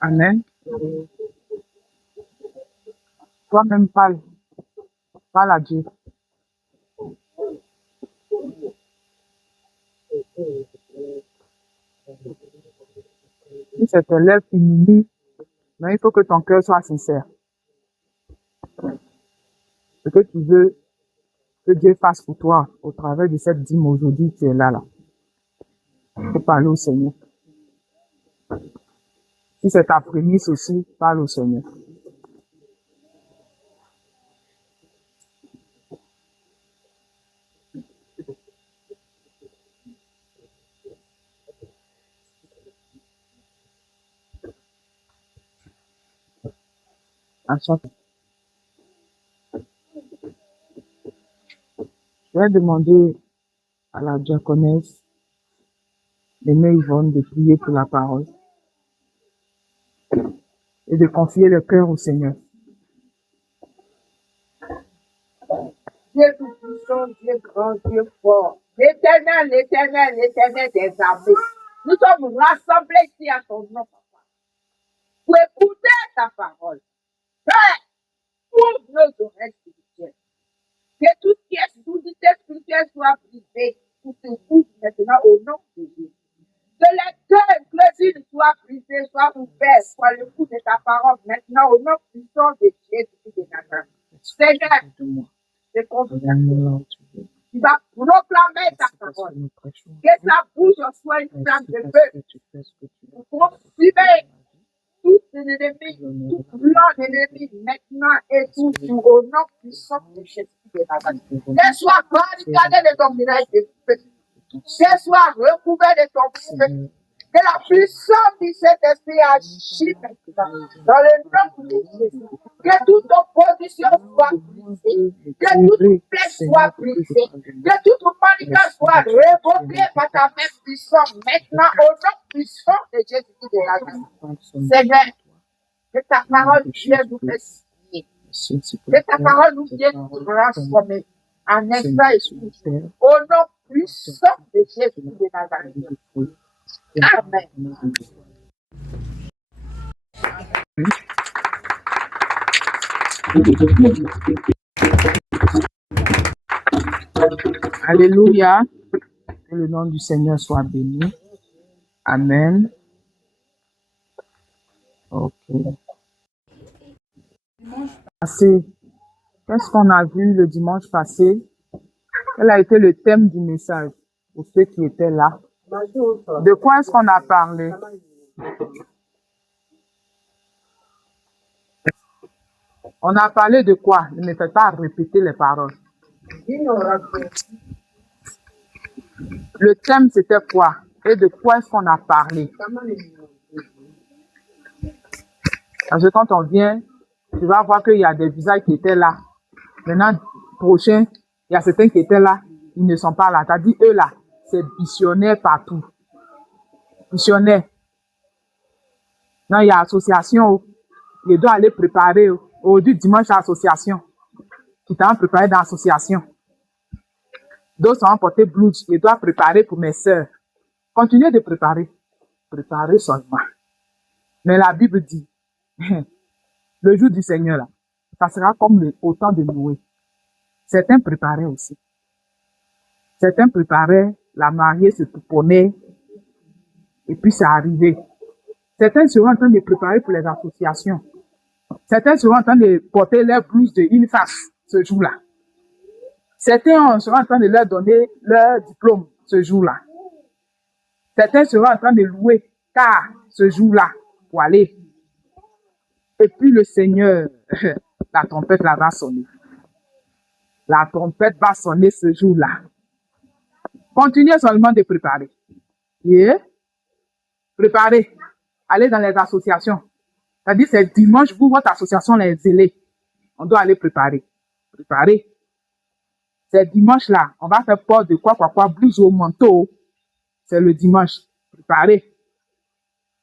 Amen. Toi-même parle. Parle à Dieu. Si c'est tes lèvres qui murmurent, mais il faut que ton cœur soit sincère. Ce que tu veux que Dieu fasse pour toi au travers de cette dîme aujourd'hui, tu es là. Il faut parler au Seigneur. Si c'est ta prémisse aussi, parle au Seigneur. Ensuite, je vais demander à la diaconesse, l'aînée Yvonne, de prier pour la parole et de confier le cœur au Seigneur. Dieu tout-puissant, Dieu grand, Dieu fort. L'éternel, l'éternel, l'éternel des armées. Nous sommes rassemblés ici à ton nom, papa, pour écouter ta parole. Père, ouvre nos oreilles spirituelles. Que tout ce qui est soudité spirituelle soit brisé. Tout se bouge maintenant au nom de Jésus. Que les cœurs incrédules soient brisés, soient ouverts, soit le coup de ta parole maintenant au nom puissant de Jésus de Nazareth. Seigneur, je confie à toi. Tu vas proclamer ta parole. Que ta bouche soit une flamme de feu pour consumer tout l'ennemi, tout plan l'ennemi maintenant et toujours au nom puissant de Jésus de Nazareth. Qu'elle soit barricadée de ton visage de feu. Qu'elle soit recouverte de ton feu. Que la puissance du Saint-Esprit agisse maintenant dans le nom de Jésus. Que toute opposition soit brisée. Que toute plaie soit brisée. Que toute manigance soit révoquée par ta main puissante maintenant au nom puissant de Jésus de Nazareth. Seigneur, que ta parole vienne nous estimer. Que ta parole nous vienne nous transformer en instant et au nom puissant de Jésus de Nazareth. Amen. Alléluia. Que le nom du Seigneur soit béni. Amen. Ok. Qu'est-ce qu'on a vu le dimanche passé? Quel a été le thème du message pour ceux qui étaient là? De quoi est-ce qu'on a parlé? On a parlé de quoi? Ne me faites pas répéter les paroles. Le thème, c'était quoi? Et de quoi est-ce qu'on a parlé? Parce que quand on vient, tu vas voir qu'il y a des visages qui étaient là. Maintenant, prochain, il y a certains qui étaient là, ils ne sont pas là. T'as dit, eux là, c'est missionnaire partout. Missionnaire. Non, il y a association. Ils doivent aller préparer. Aujourd'hui, dimanche, association. Tu t'as préparé dans l'association. D'autres ont porté blouse. Ils doivent préparer pour mes sœurs. Continuez de préparer. Préparer seulement. Mais la Bible dit, le jour du Seigneur, là, ça sera comme au temps de Noé. Certains préparaient aussi. Certains préparaient, la mariée se pouponnaient, et puis c'est arrivé. Certains seront en train de préparer pour les associations. Certains seront en train de porter leur blouse de une face ce jour-là. Certains seront en train de leur donner leur diplôme ce jour-là. Certains seront en train de louer car ce jour-là pour aller. Et puis le Seigneur, la trompette là va sonner. La trompette va sonner ce jour-là. Continuez seulement de préparer. Yeah. Préparez. Allez dans les associations. C'est-à-dire, c'est dimanche, vous, votre association, les zélés. On doit aller préparer. Préparer. C'est dimanche là. On va faire port de quoi, blouse au manteau. C'est le dimanche. Préparer.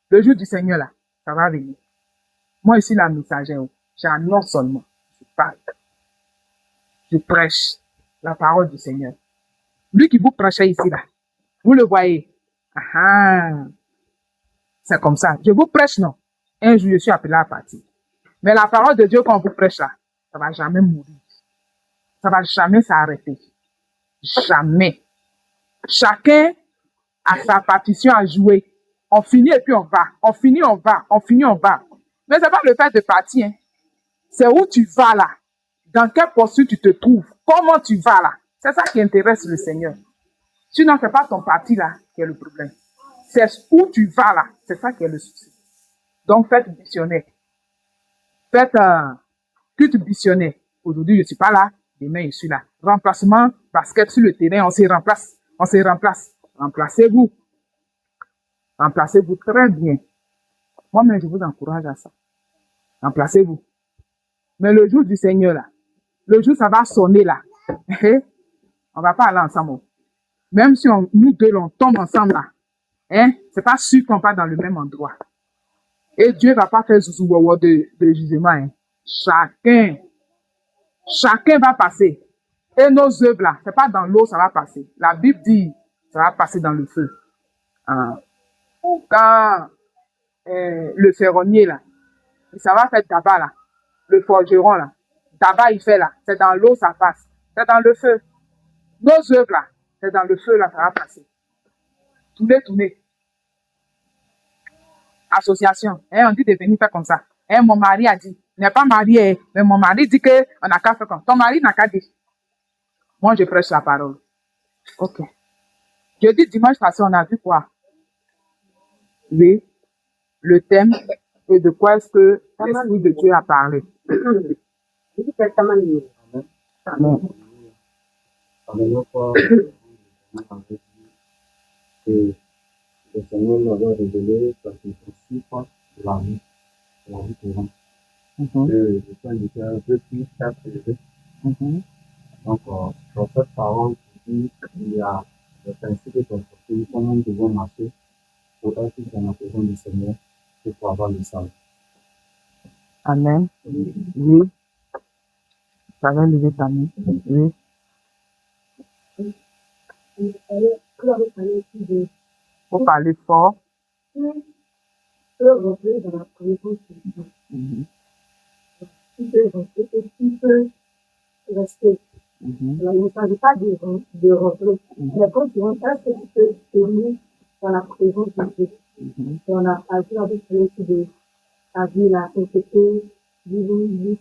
Le jour du Seigneur là, ça va venir. Moi, ici, la messagère, j'annonce seulement. Je parle. Je prêche la parole du Seigneur. Lui qui vous prêchait ici là. Vous le voyez. Ah, c'est comme ça. Je vous prêche, non? Un jour, je suis appelé à partir. Mais la parole de Dieu, quand on vous prêche là, ça ne va jamais mourir. Ça ne va jamais s'arrêter. Jamais. Chacun a sa partition à jouer. On finit et puis on va. On finit, on va. On finit, on va. Mais ce n'est pas le fait de partir. Hein. C'est où tu vas là. Dans quelle posture tu te trouves. Comment tu vas là. C'est ça qui intéresse le Seigneur. Sinon, ce n'est pas ton parti là qui est le problème. C'est où tu vas là. C'est ça qui est le souci. Donc, faites missionnaire. Faites culte missionnaire. Aujourd'hui, je ne suis pas là. Demain, je suis là. Remplacement, basket sur le terrain, on se remplace. On se remplace. Remplacez-vous. Remplacez-vous très bien. Moi-même, je vous encourage à ça. Remplacez-vous. Mais le jour du Seigneur, là, le jour, ça va sonner, là. On va pas aller ensemble. Même si nous deux, on tombe ensemble, là, hein, c'est pas sûr qu'on va dans le même endroit. Et Dieu va pas faire zouzou de jugement. Hein. Chacun va passer. Et nos œuvres, là, c'est pas dans l'eau, ça va passer. La Bible dit, ça va passer dans le feu. Hein. Quand le ferronnier, là, ça va faire tabac, là, le forgeron, là, tabac, il fait, là, c'est dans l'eau, ça passe. C'est dans le feu. Nos œuvres, là, c'est dans le feu, là, ça va passer. Tournez. Association. Hein, on dit de venir faire comme ça. Hein, mon mari a dit, il n'est pas marié, mais mon mari dit qu'on n'a qu'à faire comme ça. Ton mari n'a qu'à dire. Moi, je prêche la parole. Ok. Jeudi, dimanche passé, on a vu quoi? Oui, le thème et de quoi est-ce que l'Esprit de Dieu a parlé. Amen. Le Seigneur nous avait révélé quelques principes de la vie courante. Je peux indiquer un peu plus 4 élevé. Donc, dans cette parole, il y a des principes et des procédures comment nous devons marcher pour être dans la présence du Seigneur et pour avoir le salut. Amen. Oui. Ça va lever ta main. Oui. Faut parler fort. Rentrer dans la présence de Dieu. Tu peux rentrer et tu peux rester. Alors, il ne s'agit pas de rentrer. Mais quand tu rentres, est-ce que tu peux tenir dans la présence de Dieu? Et on a agi avec l'esprit de ta vie, la inquiétude, du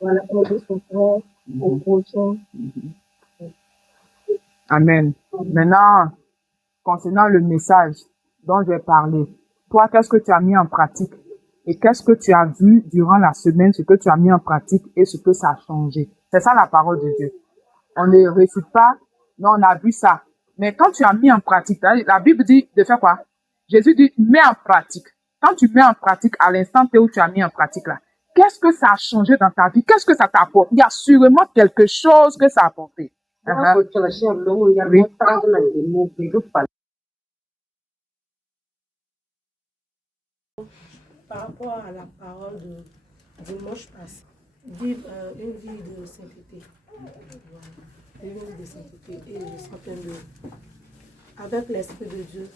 voilà, aider son frère, au prochain. Amen. Maintenant, concernant le message dont je vais parler, toi, qu'est-ce que tu as mis en pratique? Et qu'est-ce que tu as vu durant la semaine, ce que tu as mis en pratique et ce que ça a changé? C'est ça la parole de Dieu. On ne récite pas, mais on a vu ça. Mais quand tu as mis en pratique, la Bible dit de faire quoi? Jésus dit, mets en pratique. Quand tu mets en pratique, à l'instant où tu as mis en pratique là, qu'est-ce que ça a changé dans ta vie? Qu'est-ce que ça t'apporte? Il y a sûrement quelque chose que ça a apporté. Oui. Par rapport à la parole de dimanche passé, vivre une vie de sainteté. Une vie de sainteté et de s'entendre avec l'Esprit de Dieu.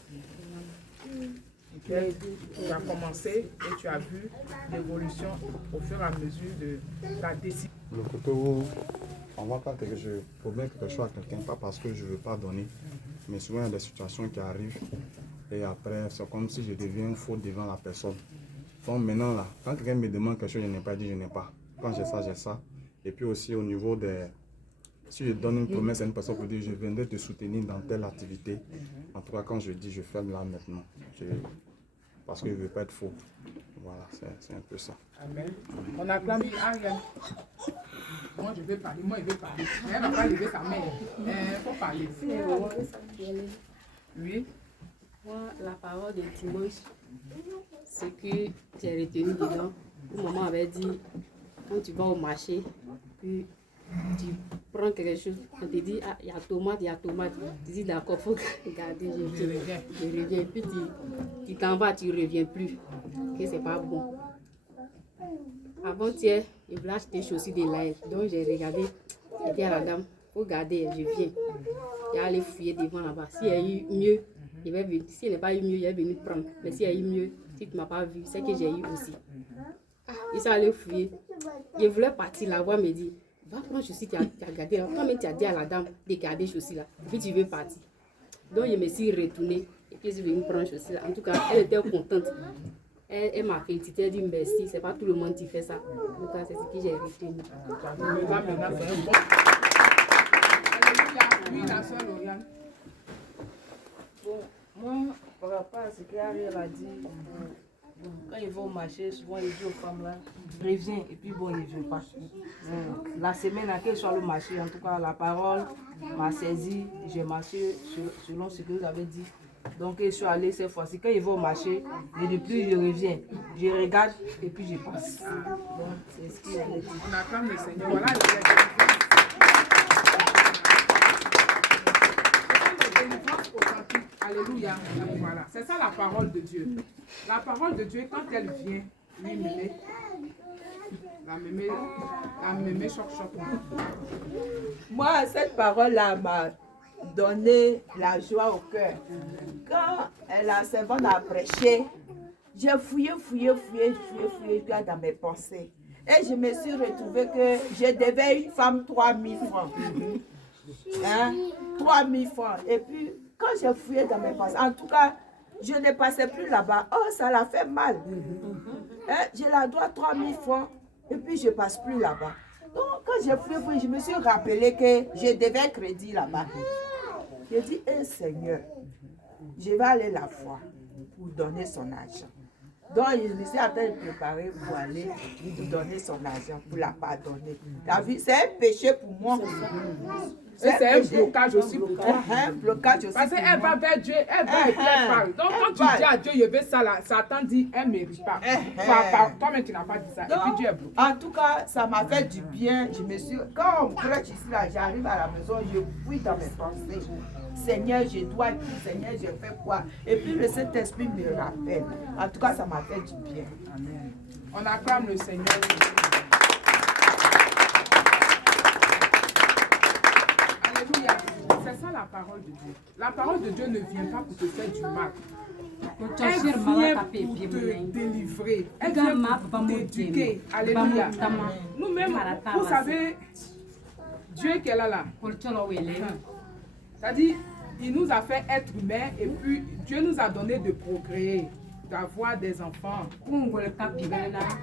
Tu as commencé et tu as vu l'évolution au fur et à mesure de ta décision. Le côté où on voit quand je promets quelque chose à quelqu'un, pas parce que je ne veux pas donner, mais souvent il y a des situations qui arrivent et après c'est comme si je deviens faux devant la personne. Donc maintenant là, quand quelqu'un me demande quelque chose, je n'ai pas dit, je n'ai pas. Quand j'ai ça, j'ai ça. Et puis aussi au niveau des... Si je donne une promesse à une personne pour dire je viendrai te soutenir dans telle activité, en tout cas quand je dis je ferme là maintenant. Parce que je ne veux pas être faux. Voilà, c'est un peu ça. Amen. On acclame Ariel. Moi je veux parler, moi je veux parler. Elle ne va pas lever sa main. Il faut parler. Oui. Moi, la parole de dimanche, ce que j'ai retenu dedans, où maman avait dit, quand tu vas au marché, puis tu prends quelque chose, on te dit, ah, il y a tomate. Tu dis, d'accord, il faut garder, je reviens. Puis tu t'en vas, tu ne reviens plus, que c'est pas bon. Avant-hier, il voulait acheter des chaussures de l'air, donc j'ai regardé, j'ai dit à la dame, il faut garder, je viens. Il a allé fouiller devant là-bas. S'il y a eu mieux, il va venir. S'il n'y a pas eu mieux, il est venu prendre. Mais s'il y a eu mieux, Si tu ne m'as pas vu, c'est que j'ai eu aussi. Ils sont allés fouiller. Je voulais partir, la voix me dit, va prendre chaussures, tu as gardé. Toi-même, tu as dit à la dame de garder chaussures là. Et puis tu veux partir. Donc je me suis retournée. Et puis je suis venue prendre chaussures là. En tout cas, elle était contente. Elle m'a félicité, elle dit merci. C'est pas tout le monde qui fait ça. En tout cas, c'est ce que j'ai retenu. Oui, la soeur Lauriane. Bon, moi, par rapport à ce qu'Ariel a dit, quand ils vont marcher, souvent ils disent aux femmes là, reviens, et puis bon, ils ne viennent pas. La semaine à quel soit le marché, en tout cas, la parole m'a saisi, j'ai marché selon ce que vous avez dit. Donc, je suis allée cette fois-ci. Quand ils vont marcher, et depuis je reviens, je regarde et puis je passe. Donc, c'est ce qu'il y a dit. On acclame le Seigneur. Voilà délivrance authentique. Alléluia. Voilà. C'est ça la parole de Dieu. La parole de Dieu, quand elle vient, lui mémé, la mémé choc. Moi, cette parole-là m'a donné la joie au cœur. Quand la servante a prêché, j'ai fouillé dans mes pensées. Et je me suis retrouvée que je devais une femme 3000 francs. Hein? 3000 francs. Et puis, quand j'ai fouillé dans mes pensées, en tout cas, je ne passais plus là-bas. Oh, ça l'a fait mal. Hein? Je la dois 3000 francs. Et puis, je ne passe plus là-bas. Donc, quand j'ai fouillé, je me suis rappelé que je devais crédit là-bas. J'ai dit, Seigneur, je vais aller la fois pour donner son argent. Donc, je me suis en train de préparer pour aller lui donner son argent, pour la pardonner. C'est un péché pour moi. C'est un blocage aussi pour toi. Un blocage aussi. Parce qu'elle va vers Dieu, elle va et puis elle parle. Donc quand tu dis à Dieu, je veux ça là, Satan dit, elle ne mérite pas. Toi-même, tu n'as pas dit ça. Donc, et puis Dieu est bloqué. en tout cas, ça m'a fait du bien. Je me suis, quand on prêche ici, là, j'arrive à la maison, je fouille dans mes pensées. Seigneur, je dois dire, Seigneur, je fais quoi? Et puis le Saint-Esprit me rappelle. En tout cas, ça m'a fait du bien. Amen. On acclame le Seigneur. Alléluia. C'est ça la parole de Dieu. La parole de Dieu ne vient pas pour te faire du mal. Elle vient pour te délivrer. Elle vient pour t'éduquer. Alléluia. Nous-mêmes, vous savez, Dieu qui est là. C'est-à-dire, il nous a fait être humains et puis Dieu nous a donné de procréer, d'avoir des enfants.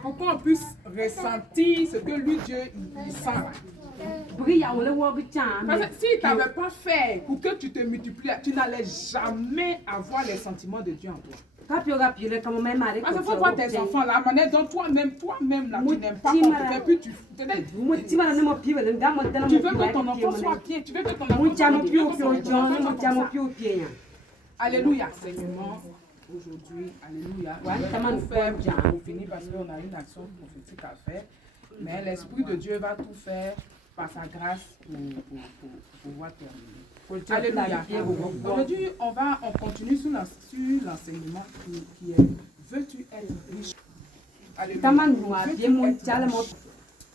Pour qu'on puisse ressentir ce que lui, Dieu, il sent. Parce que s'il ne t'avait pas fait pour que tu te multiplies, tu n'allais jamais avoir les sentiments de Dieu en toi. Parce qu'il faut voir tes enfants là, manière dont toi-même là, tu n'aimes pas qu'on te fait, puis tu veux que ton enfant soit bien, tu veux que ton enfant soit bien. Alléluia, Seigneur, aujourd'hui, alléluia. On tout faire pour finir parce qu'on a une action prophétique à faire, mais l'Esprit de Dieu va tout faire par sa grâce pour pouvoir terminer. Alléluia. Aujourd'hui, on continue sur l'enseignement qui est veux-tu être riche? Alléluia.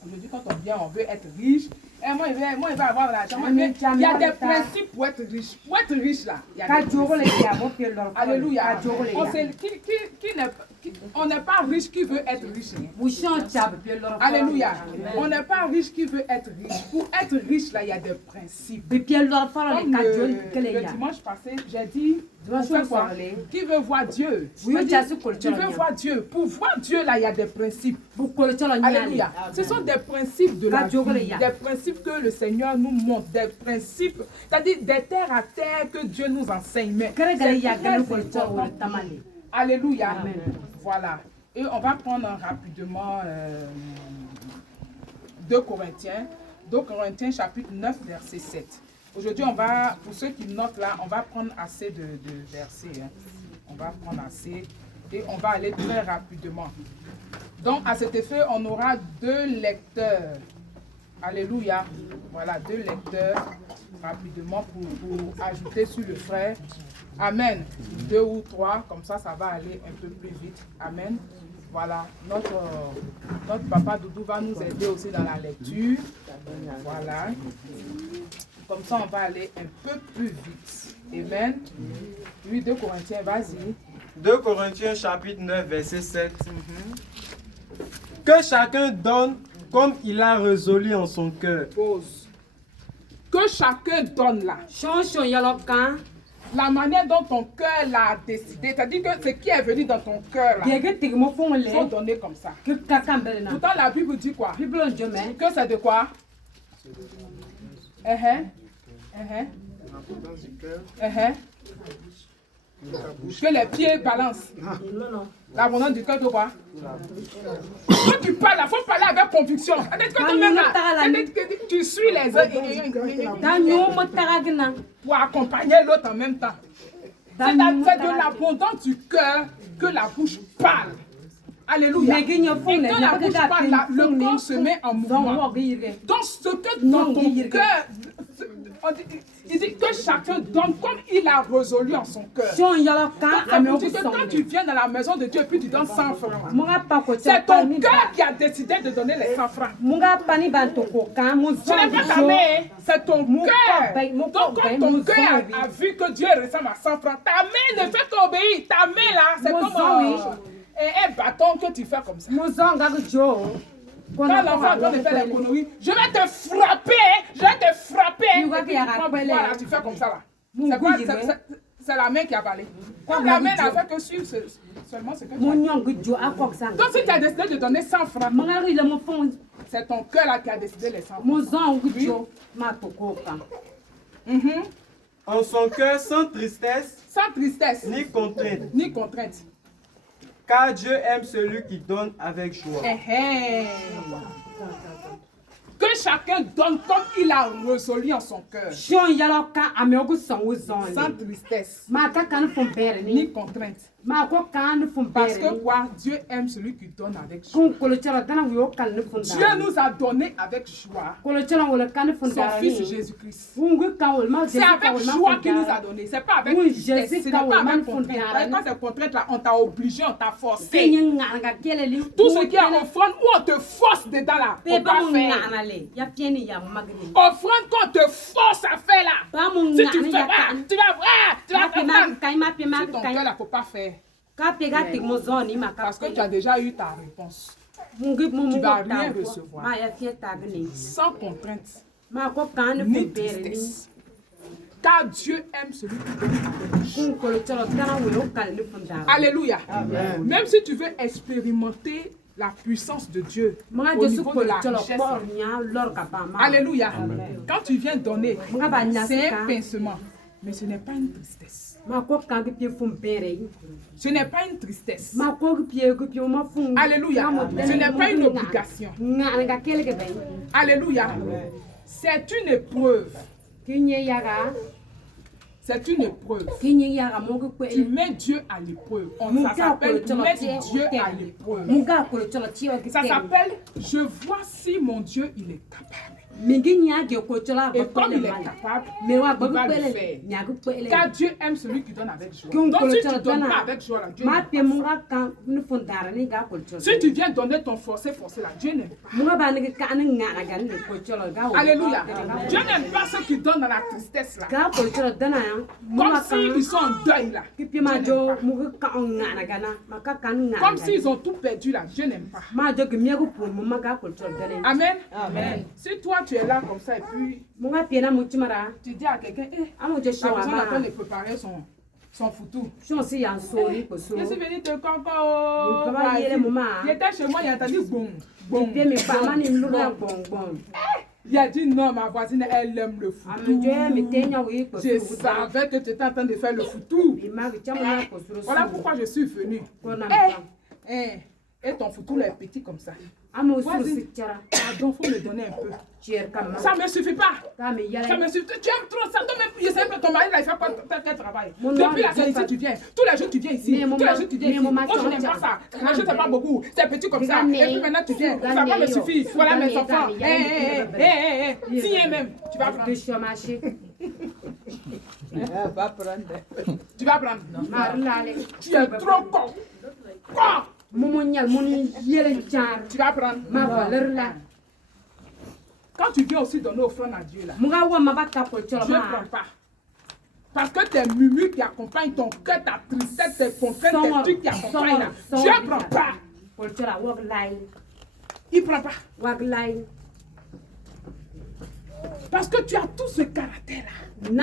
Aujourd'hui, quand on vient, on veut être riche. Et moi, il va avoir l'argent. Mais il y a des principes pour être riche. Pour être riche, là, il y a des principes. Alléluia. On n'est pas riche qui veut être riche. Alléluia. On n'est pas riche qui veut être riche. Pour être riche, là, il y a des principes. Comme le dimanche passé, j'ai dit, quoi? Qui veut voir Dieu? Tu veux voir Dieu. Pour voir Dieu, là, il y a des principes. Alléluia. Ce sont des principes de la vie, des principes que le Seigneur nous montre, des principes, c'est-à-dire des terres à terre que Dieu nous enseigne. Mais c'est très important. Alléluia. Amen. Voilà. Et on va prendre rapidement 2 Corinthiens chapitre 9, verset 7. Aujourd'hui, on va, pour ceux qui notent là, on va prendre assez de versets. Hein. On va prendre assez et on va aller très rapidement. Donc, à cet effet, on aura 2 lecteurs. Alléluia. Voilà, 2 lecteurs rapidement pour ajouter sur le frère. Amen. 2 ou 3, comme ça, ça va aller un peu plus vite. Amen. Voilà, notre papa Doudou va nous aider aussi dans la lecture. Voilà. Comme ça, on va aller un peu plus vite. Amen. Oui, 2 Corinthiens, vas-y. 2 Corinthiens chapitre 9 verset 7. Que chacun donne comme il a résolu en son cœur. Pause. Que chacun donne là. La manière dont ton cœur l'a décidé, c'est-à-dire que ce qui est venu dans ton cœur là, il faut donner comme ça. Pourtant la Bible dit quoi? Que c'est de quoi? Que les pieds balancent. L'abondance du cœur de quoi? Quand tu parles, il faut parler avec conviction. Tu suis les autres pour accompagner l'autre en même temps. C'est de l'abondance du cœur que la bouche parle. Alléluia. Et quand la bouche parle, le corps se met en mouvement. Donc ce que dans ton cœur, il dit que chacun donne comme il a résolu en son cœur. Quand tu viens dans la maison de Dieu et puis tu donnes 100 francs, c'est ton cœur qui a décidé de donner les 100 francs. Ce n'est pas ta main, c'est ton cœur. Donc quand ton cœur a vu que Dieu ressemble à 100 francs, ta main ne fait qu'obéir. Ta main là, c'est comme un bâton que tu fais comme ça. Quand l'enfant doit faire les conneries, je vais te frapper, je vais te frapper. Voilà, tu fais comme ça là. C'est la main qui a parlé. Comme la main n'a fait que suivre seulement ce que tu as. Donc si tu as décidé de donner 100 francs, c'est ton cœur là qui a décidé les 100 francs. En son cœur sans tristesse, ni contrainte. Car Dieu aime celui qui donne avec joie. Que chacun donne comme il a résolu en son cœur. Sans tristesse. Ni contrainte. Parce que quoi? Dieu aime celui qui donne avec joie. Dieu nous a donné avec joie son fils Jésus-Christ. C'est avec joie qu'il nous a donné. C'est pas avec tristesse. Ce n'est pas avec contrainte. Quand c'est contrainte là, on t'a obligé, on t'a forcé. Tout ce qui est offrande où on te force dedans là, faut pas faire. Offrande qu'on te force à faire là. Si tu fais pas, tu vas prendre. Si ton cœur là, faut pas faire. Parce que tu as déjà eu ta réponse. Tu vas rien recevoir. Sans contrainte. Ni tristesse. Car Dieu aime celui qui donne. Alléluia. Amen. Même si tu veux expérimenter la puissance de Dieu au niveau de la richesse. Alléluia. Amen. Quand tu viens donner, c'est un pincement. Mais ce n'est pas une tristesse. Ce n'est pas une tristesse. Alléluia. Ce n'est pas une obligation. Alléluia. C'est une épreuve. C'est une épreuve. Tu mets Dieu à l'épreuve. Ça s'appelle mettre Dieu à l'épreuve. Ça s'appelle je vois si mon Dieu il est capable. Et comme il est capable, il va le faire. Car Dieu aime celui qui donne avec joie. Donc si tu ne donnes pas avec joie, là, Dieu n'aime pas. Si tu viens donner ton forcé là, Dieu n'aime pas. Alléluia. Dieu n'aime pas ceux qui donnent dans la tristesse là. Comme s'ils sont en deuil là. Comme s'ils ont tout perdu là. Dieu n'aime pas. Amen. Amen. Si toi tu es là comme ça et puis tu dis à quelqu'un, la personne n'a pas de préparer son foutou. Je suis venu te coco. Il était chez moi, il a entendu boum, boum. Il a dit non, ma voisine, elle aime le foutou. Je savais que tu étais en train de faire le foutou. Voilà pourquoi je suis venue. Et ton foutou là est petit comme ça. Pardon, il faut me donner un peu. Ça ne me suffit pas. Ça me suffit. Tu aimes trop ça. Toi même, je sais que ton mari là, il fait pas quel travail. Depuis la ici, tu viens. Tous les jours, tu viens ici. Tous les jours, tu viens ici. Moi, je n'aime pas ça. Je ne sais pas beaucoup. C'est petit comme ça. Et puis maintenant, tu viens. Ça va me suffire. Voilà mes enfants. Tiens même. Tu vas prendre. Tu vas prendre. Tu es trop con. Quoi? Tu vas prendre. Quand tu viens aussi donner offrande à Dieu là, Dieu ne prend pas. Parce que tes murmures qui accompagnent ton cœur, ta tristesse, tes contraintes, tes trucs qui accompagnent là. Dieu ne prend pas. Il ne prend pas. Parce que tu as tout ce caractère-là. Et tu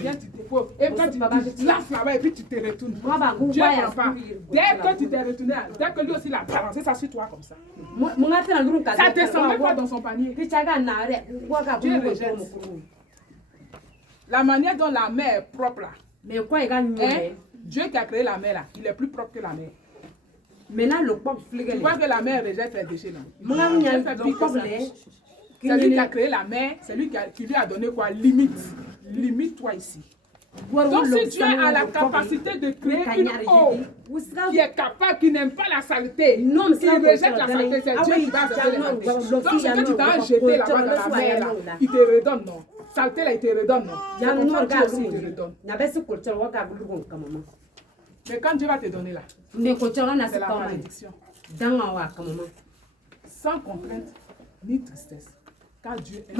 viens, tu te poses. Et quand tu lances là-bas et puis tu te retournes. Dieu ne prend pas. Dès que tu t'es retourné, dès que lui aussi l'a balancé ça sur toi comme ça. Ça ne descend même pas dans son panier. Dieu rejette. La manière dont la mer est propre là. Hein? Dieu qui a créé la mer là, il est plus propre que la mer. Tu vois que la mer rejette les déchets là. C'est lui qui a créé la mer, c'est lui qui lui a donné quoi? Limite. Limite-toi ici. Donc si Dieu a la capacité de créer une eau qui est capable, qui n'aime pas la saleté, qui rejette la saleté, c'est Dieu qui va jeter la saleté. Donc ce que tu t'as jeté là-bas dans la mer, là, il te redonne, non? Saleté là, il te redonne, non? C'est comme ça que Dieu aussi te redonne. Mais quand Dieu va te donner là, c'est la malédiction. Sans contrainte ni tristesse. Car Dieu aime.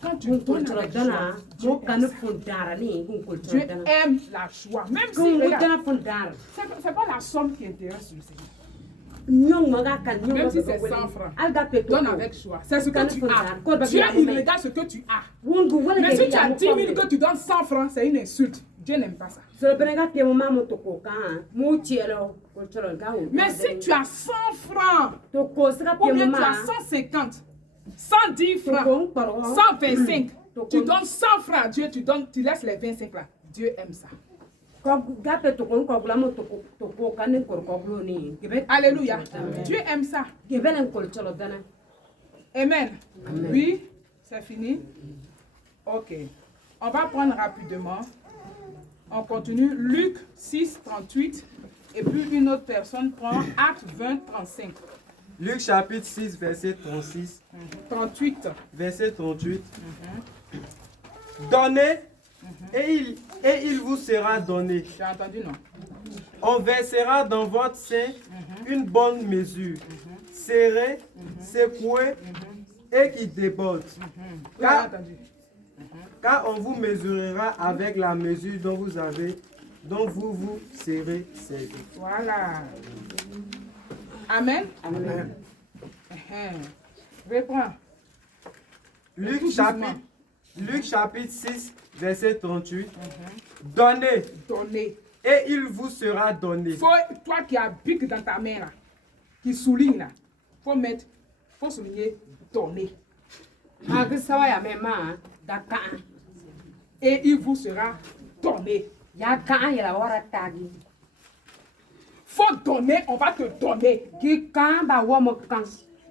Quand tu donnes avec joie, Dieu aime la joie. Même si c'est pas la somme qui intéresse le Seigneur. Même si c'est 100 francs, donne avec joie. C'est ce que tu as. Dieu, il regarde ce que tu as. Mais si tu as 10 000 que tu donnes 100 francs, c'est une insulte. Dieu n'aime pas ça. Mais si tu as 100 francs, ou bien tu as 150, 110 francs, 125, tu donnes 100 francs à Dieu, tu laisses les 25 là. Dieu aime ça. Alléluia. Dieu aime ça. Amen. Oui, c'est fini. Ok. On va prendre rapidement. On continue. Luc 6, 38. Et puis une autre personne prend Acte 20, 35. Luc chapitre 6, verset 36. 38. Verset 38. Donnez et il vous sera donné. Tu as entendu, non? On versera dans votre sein une bonne mesure, serrée, secouée et qui déborde. Car on vous mesurera avec la mesure dont vous vous serez servi. Voilà. Amen. Amen. Reprends. Luc chapitre 6, verset 38. Donnez. Et il vous sera donné. Toi qui as pique dans ta main là, qui souligne là, faut souligner donner. Et il vous sera donné. Faut donner, on va te donner.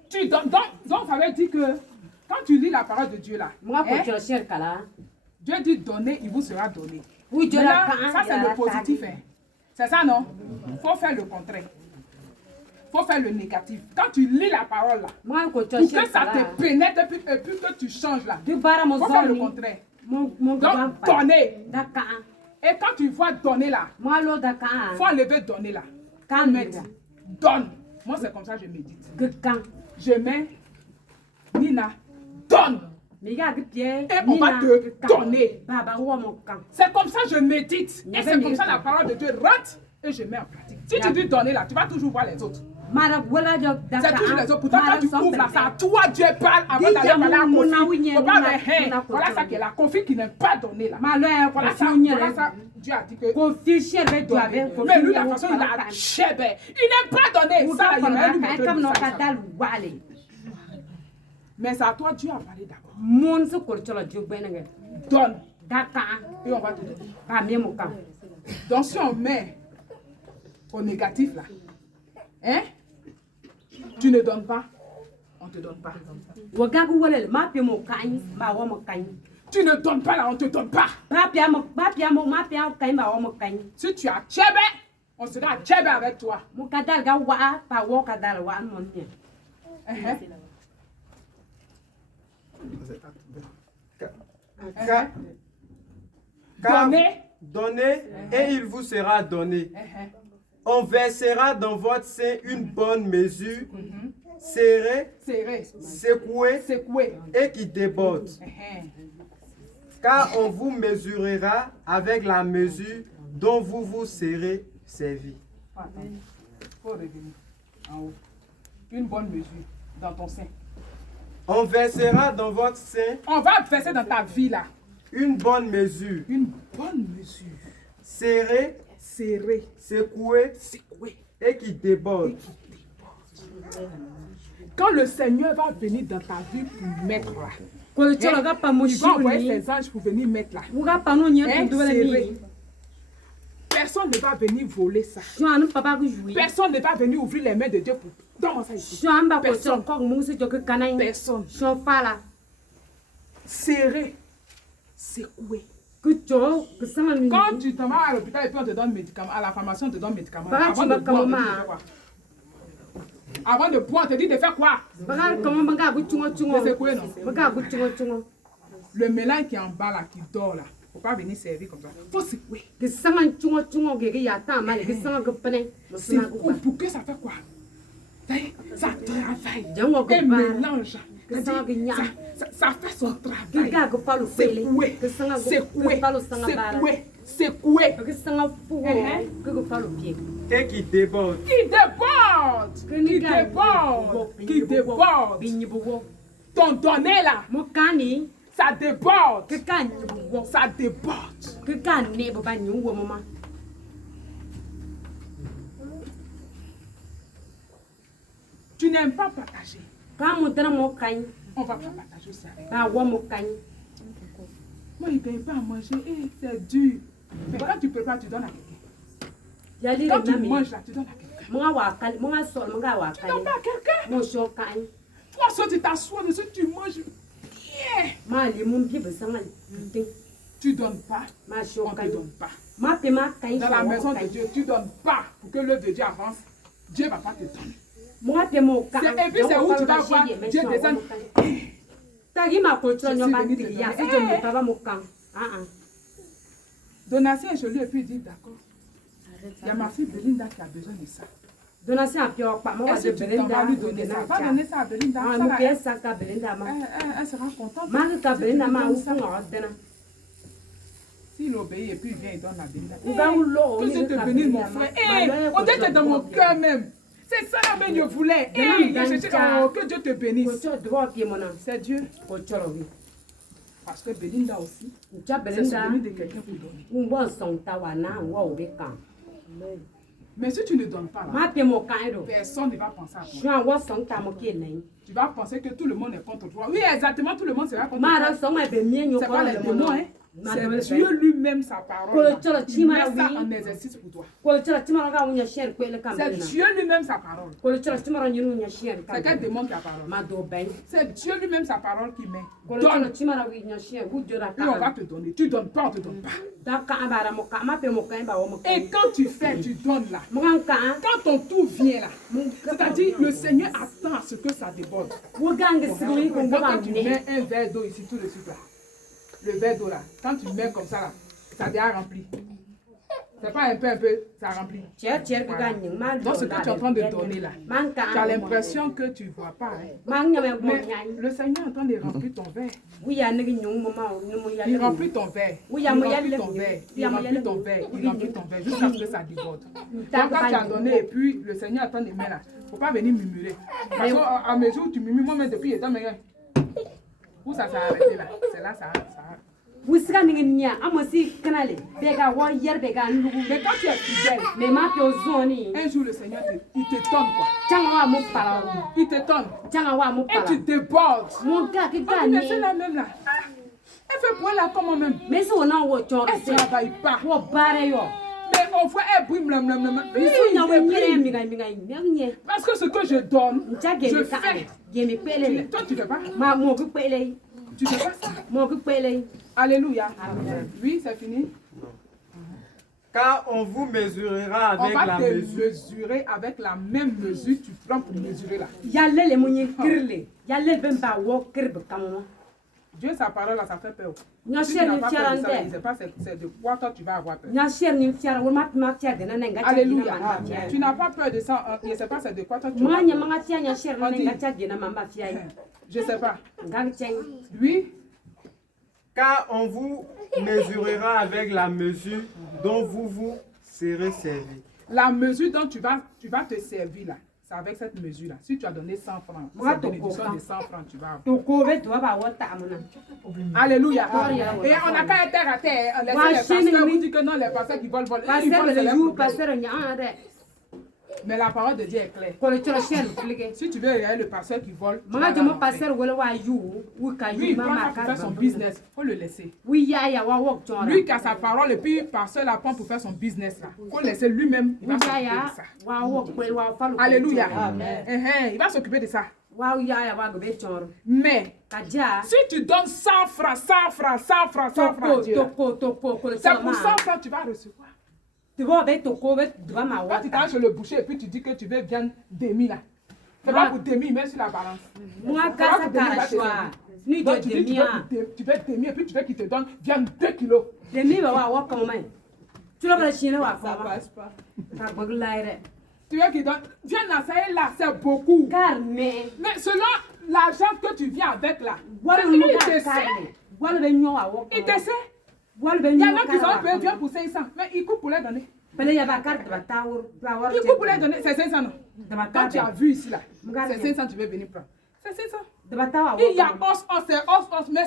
Tu donnes. Donc ça veut dire que quand tu lis la parole de Dieu là, Dieu dit donner, il vous sera donné. Maintenant, ça c'est le positif. Hein. C'est ça non? Faut faire le contraire. Faut faire le négatif. Quand tu lis la parole là, pour que ça te pénètre et puis que tu changes là, faut faire le contraire. Donc donner. Et quand tu vois donner là, faut enlever donner là. Donne. Moi c'est comme ça que je médite. Je mets Nina, donne. Et on va te donner. C'est comme ça que je médite. Et c'est comme ça la parole de Dieu rentre et je mets en pratique. Si tu dis donner là, tu vas toujours voir les autres. C'est toujours les autres. Pourtant, quand tu ouvres là, c'est à toi Dieu parle avant d'aller parler à Kofi. Faut pas dire, voilà ça qui est la Kofi qui n'aime pas donner là. Voilà ça. Dieu a dit que. Mais lui, la façon il a chébé. Il n'aime pas donner. Ça, il va lui montrer. Mais c'est à toi Dieu a parlé d'abord. Donne. Et on va te donner. Donc si on met au négatif là, hein? Tu ne donnes pas, on ne te donne pas. Tu ne donnes pas là, on ne te donne pas. Si tu as tchébé, on sera tchébé avec toi. Donnez et il vous sera donné. On versera dans votre sein une bonne mesure, serré, serré, secoué secoué. et qui déborde. Uh-huh. Car on vous mesurera avec la mesure dont vous vous serez servi. Attends. Faut revenir en haut. Une bonne mesure dans ton sein. On versera dans votre sein On va verser dans ta vie là. une bonne mesure, Une bonne mesure. serrée, Serré, secouée secoué. et qui déborde. Quand le Seigneur va venir dans ta vie pour mettre là, Kolo cholo ga pa mo il va envoyer shuni. ses anges pour venir mettre là. Uga pa no nya Hein, tu dole serré. mi. Personne ne va venir voler ça. Juan papa ku jui. Personne ne va venir ouvrir les mains de Dieu pour. Donne-moi ça ici. Juan ba ko Personne. cholo ko mu se joke kanai. Personne. Juan fala. Serré, secoué. Ku cholo ku sama mi. Quand tu t'en vas à l'hôpital et puis on te donne médicaments, à la pharmacie on te donne médicaments. Bah, Avant tu de vas boire, on te dit comment, de faire quoi? Avant de boire, on te dit de faire quoi? Baga comment baga ku chungo chungo. De secouer, non? Baga ku chungo chungo. Le mélange qui est en bas là, qui dort là, faut pas venir servir comme ça. Faut secouer. Ke sanga chungo chungo ke ya ta ma ke sanga ko pene. C'est pour que ça fait quoi? Ça travaille. Jango ko Un ba. mélange. Que sanga ke nya. Ça fait son Ke travail. ga ko palu pele. Secouer, Ke sanga ko secouer, palu sanga bara. secouer, secouer. Que sanga fugo. Que ko palu pied. Et qui déborde. Qui déborde, qui déborde, qui déborde. Binyi bugo. Ton donné là, Mo kani. ça déborde, Que kan bugo. ça déborde. Que kan ne ba nyu wo mama. Tu n'aimes pas partager. Ka mo tana mo kan. On va pas partager aussi avec. Ba wo mo kan. Moi, il ne paye pas à manger. Eh, c'est dur. Mais quand tu prépares, tu donnes à quelqu'un. Yali Quand le tu nami. manges là, tu donnes à quelqu'un. Mo ga wa kan, mo ga so, mo ga wa Tu kan. donnes pas à quelqu'un. Mo so kan. Toi, soit tu t'assois dessus, tu manges bien. Ma le mun bi be sanga. Tu donnes pas, Ma so on ne kan. te donne pas. Ma pe ma kan. Dans la maison de Dieu, tu ne donnes pas pour que l'œuvre de Dieu avance. Dieu ne va pas te donner. Mo ga pe mo kan. Et puis c'est où tu vas voir Dieu descend. Tagi ma ko tro Je nyo suis ba venue ti te ya. donner. Se jo mo baba mo kan. Donatien est joli et puis il dit d'accord. Il y a ma fille Belinda qui a besoin de ça. Donation a pio pa mo ga Est-ce de que tu t'en Belinda vas lui donner ça? Va donner ça à Belinda. Ah, Ça mo va, ke sa ka Belinda ma. elle sera contente. Ma ka Si Belinda tu ma lui u donnes ça. fu ngo dena. S'il obéit et puis il vient, il donne la Belinda. Nga u lo Que Dieu te bénisse, mon frère. On était dans mon cœur même. C'est ça la même, je voulais. Que Dieu te bénisse. Ko cho do pie mo na. C'est Dieu. Ko choro wi. Parce que Belinda aussi, Cha c'est Belinda. souvenu de quelqu'un pour donner. Ngo song ta wa na wo o be kan. Mais si tu ne donnes pas là, Ma pe mo kan do. personne ne va penser à toi. Juan wo song ta mo ke nai. Tu vas penser que tout le monde est contre toi. Oui, exactement, tout le monde sera contre Ma toi. ra song ma be mie nyo C'est ko pas les démons, hein. C'est Dieu lui-même, sa parole. là. Il met ça en exercice pour toi. Ko choro timaro ga unya share ko le kan C'est na. Dieu lui-même, sa parole. Ko choro timaro nyu unya share kan. C'est quel démon qui a parole? Ma do ben. C'est Dieu lui-même, sa parole qui met. Ko choro Donne, timaro wi nya share bu jora et on va ka. te donner. Tu donnes pas, on te donne pas. Da ka bara mo ka ma pe mo kan ba wo mo kan. Et quand tu fais, tu donnes là. Mo kan ka. Quand ton tour vient là, c'est-à-dire le Seigneur attend à ce que ça déborde. Wo gang sigri ko Donc, ba quand tu ne. mets un verre d'eau ici tout de suite là, le verre d'eau là, quand tu mets comme ça là, ça a déjà rempli. C'est pas un peu, ça remplit. Cher ga nyi ma. Donc ce que tu es en train de donner là, Man ka. tu as l'impression que tu ne vois pas. Hein. Man nya me mo Mais nyai. le Seigneur est en train de remplir ton verre. Wi ya ne nyu mo ma ni mo ya. Il remplit ton verre. Il Oui, il y a moyen remplit de ton le- verre. il y Il a moyen remplit de ton le- verre. oui, Il remplit ton verre jusqu'à ce que ça déborde. Donc quand tu as donné et puis le Seigneur attend des mains là, il ne faut pas venir murmurer. Parce qu'à mesure où tu murmures, moi-même depuis étant meilleur. Où ça s'est arrêté là? C'est là ça arrête. Wusika ni nya amosi kanale. Be ga wo yer be ga ndugu. Mais quand tu es fidèle, Me ma pe ozoni. un jour le Seigneur il te donne quoi. Changa wa mo pala. Il te donne. Changa wa mo Et pala. tu débordes. Mon gars qui Ah, mais c'est gagne. la même là. Elle fait pour elle là comme moi-même. Mais si on a wo choro Elle se. ne travaille pas. Wo bare yo. Mais on voit elle brille, blablabla. Mi su nya wo Elle nyere brille. mi ga mi ga nye. Parce que ce que je donne, Ncha ge je mi ka. fais. Ge mi pele. Toi, tu ne fais pas. Ma mo ku pele. Tu ne fais pas ça. Mo ku pele. Alléluia. Amen. Oui, c'est fini. Car on vous mesurera On avec va la te mesure. mesurer avec la même mesure. Tu prends pour mesurer là. Ya lele mo nye kirle. Ya lele ben ba wo kirbe kamo. Dieu, sa parole, là, ça fait peur. Nya Si tu cher n'as ni pas fiara peur de ça, il nde. sait pas c'est de quoi toi tu vas avoir peur. Nya cher ni fiara wo ma fiara de na nga cha Alléluia. gina Tu n'as pas peur de ça, il ne sait pas c'est de quoi toi tu ma vas nya avoir peur. manga tia nya cher na nga cha gina mama fiara Je ne sais pas. ngang cheng Lui, Car on vous mesurera avec la mesure dont vous vous serez servi. la mesure dont tu vas te servir là, c'est avec cette mesure-là. Si tu as donné 100 francs, Moi, cette ton bénédiction copain. de 100 francs, tu vas avoir. to ko be to ba wa ta amuna Alléluia. Gloria. Et on n'a qu'à être terre à terre. Ouais, Laissez les chez pasteurs nous. vous dire que non, les pasteurs qui volent, volent. Ils passer volent, c'est le leur jour problème. passer nya ande Mais la parole de Dieu est claire. ko le choro cher plike Si tu veux regarder le pasteur qui vole, tu manga vas jomo dans l'enfer. passer wala wa yu wu ka Lui, yu il prend mama ça pour ka faire son business. Il faut le laisser. wi ya wa wok chora Lui qui a sa parole et puis pasteur la prend pour faire son business là. Il faut laisser lui-même. Il va wi s'occuper ya de ça. wa wok ko wa falu Alléluia. Amen. Il va s'occuper de ça. wa ya wa go be choro Mais ka ja si tu donnes 100 francs, 100 francs, 100 francs, 100 francs, à Dieu, to ko le c'est choro pour 100 ma francs que tu vas recevoir. tu vas be to ko be dwa ma Quand wa tu t'arrives chez le boucher et puis tu dis que tu veux viande demi là. C'est pas pour demi, mais sur la balance. moi C'est pas ka sa pour demi, kara va te shwa servir. ni Donc de tu dis tu veux demi et puis tu veux qu'il te donne viande 2 kilos. demi ba wa ko mai tu lo ba chine wa Ça ko passe pas. ka bog laire Tu veux qu'il donne viande là, ça est là, c'est beaucoup. car mais Mais selon l'argent que tu viens avec là, wala c'est mu lui, il ka te car sait. wala be nyo wa wo Il te sait. wala be Il y nyo en a qui ka ont payé viande pour 500, mais il coupe pour les donner. pele ya ba car de ba tawur ba war Il coupe pour les donner, c'est 500 non. de ba Quand tu as vu ici là, Regarde c'est 500, tu veux venir prendre. C'est 500. de ba tawa Il y a os, c'est os, mais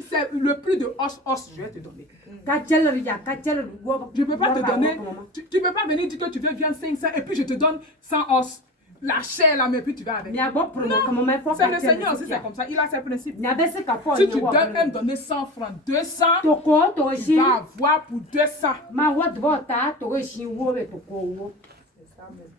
c'est le prix de os, je vais te donner. ka chelo ya ka chelo wo Je ne peux pas te donner, tu ne peux pas venir dire que tu veux viande 500 et puis je te donne 100 os. La chair là, mais puis tu vas avec. mi abo pro comme mai faut C'est le Seigneur aussi, c'est comme ça. Il a ses principes. nya be se ka fo Si tu aimes donner 100 francs, 200, to ko to tu shi vas avoir pour 200. ma wo do ta to shi wo be to ko wo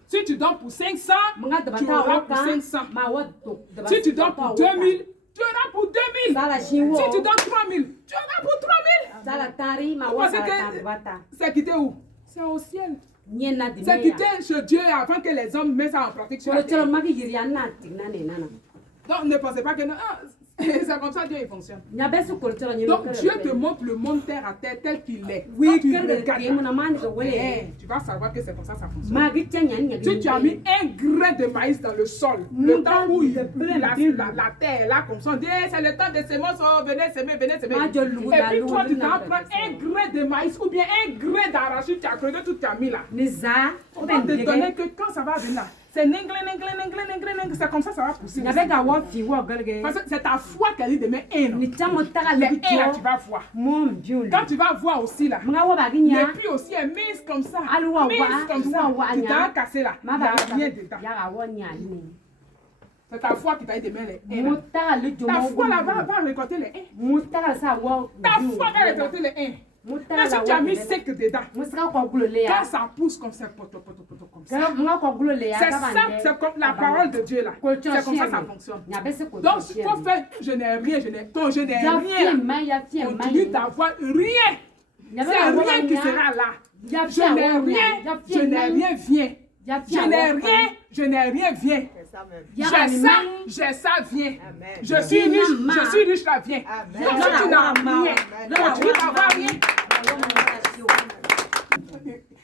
Si tu donnes pour 500, mga de ba tu tawa auras pour ka 500. ma wo to de ba Si tu donnes pour 2000, tu auras pour 2000. sala shi wo Si tu donnes 3000, tu auras pour 3000. sala tari ma Vous wo pensez sala que ta bata c'est quitté où? C'est au ciel. nyena di C'est quitté chez Dieu avant que les hommes mettent ça en pratique sur ko la chelo terre. magi yiri na tigna ne nana Donc ne pensez pas que non, c'est comme ça Dieu il fonctionne. nya be se ko chelo nyina Donc Dieu te montre le monde terre à terre tel qu'il est. Quand wi tu ker de regardes, ke mona mani ko wele tu vas savoir que c'est comme ça fonctionne. magi tanya nya Si tu as mis un grain de maïs dans le sol, le temps où la terre est là comme ça, on dit eh, c'est le temps de semences, oh, venez semer, venez semer. Ah, je loue, Et la puis loue, toi, tu la t'en loue, prends la un loue. grain de maïs ou bien un grain d'arachide, tu as creusé tout, tu as mis là. ni za On va te donner que quand ça va venir là, c'est c'est comme ça va pousser. nya be ka wo fi wo galge Parce que c'est ta foi qui a dit de mettre un. ni chamo taga Les le un là, tu vas voir. mom biul Quand tu vas voir aussi là, mga wo ba les ginya puits aussi est mise comme ça. Alwa Mise wa, comme ça. alwa wa Tu nya. t'as cassé là. Il ma n'y ba a rien dedans. ya ga wo nya ni C'est ta foi qui t'a dit de mettre les un. mo là. taga le Ta foi là va récolter les 1. mo taga sa wo Ta foi va récolter les 1. mo Mais taga si tu as mis sec dedans, mo saka ko gulo le ya quand ça pousse comme ça, poto, comme ça. ga mga ko gulo le ya C'est ka ça, bande c'est comme la parole de Dieu là. C'est comme ça fonctionne. nya be se ko Donc, il faut faire, je n'ai rien, je n'ai ya fi rien. ma ya fi ma Continue d'avoir rien. nya C'est rien qui sera là. ya Je n'ai rien, je n'ai rien, viens. ya fi Je n'ai rien, je n'ai rien, viens. C'est ça même. J'ai ça, viens. Amen. Je suis riche là, viens. Amen. Donc, si tu n'as rien, continue d'avoir rien.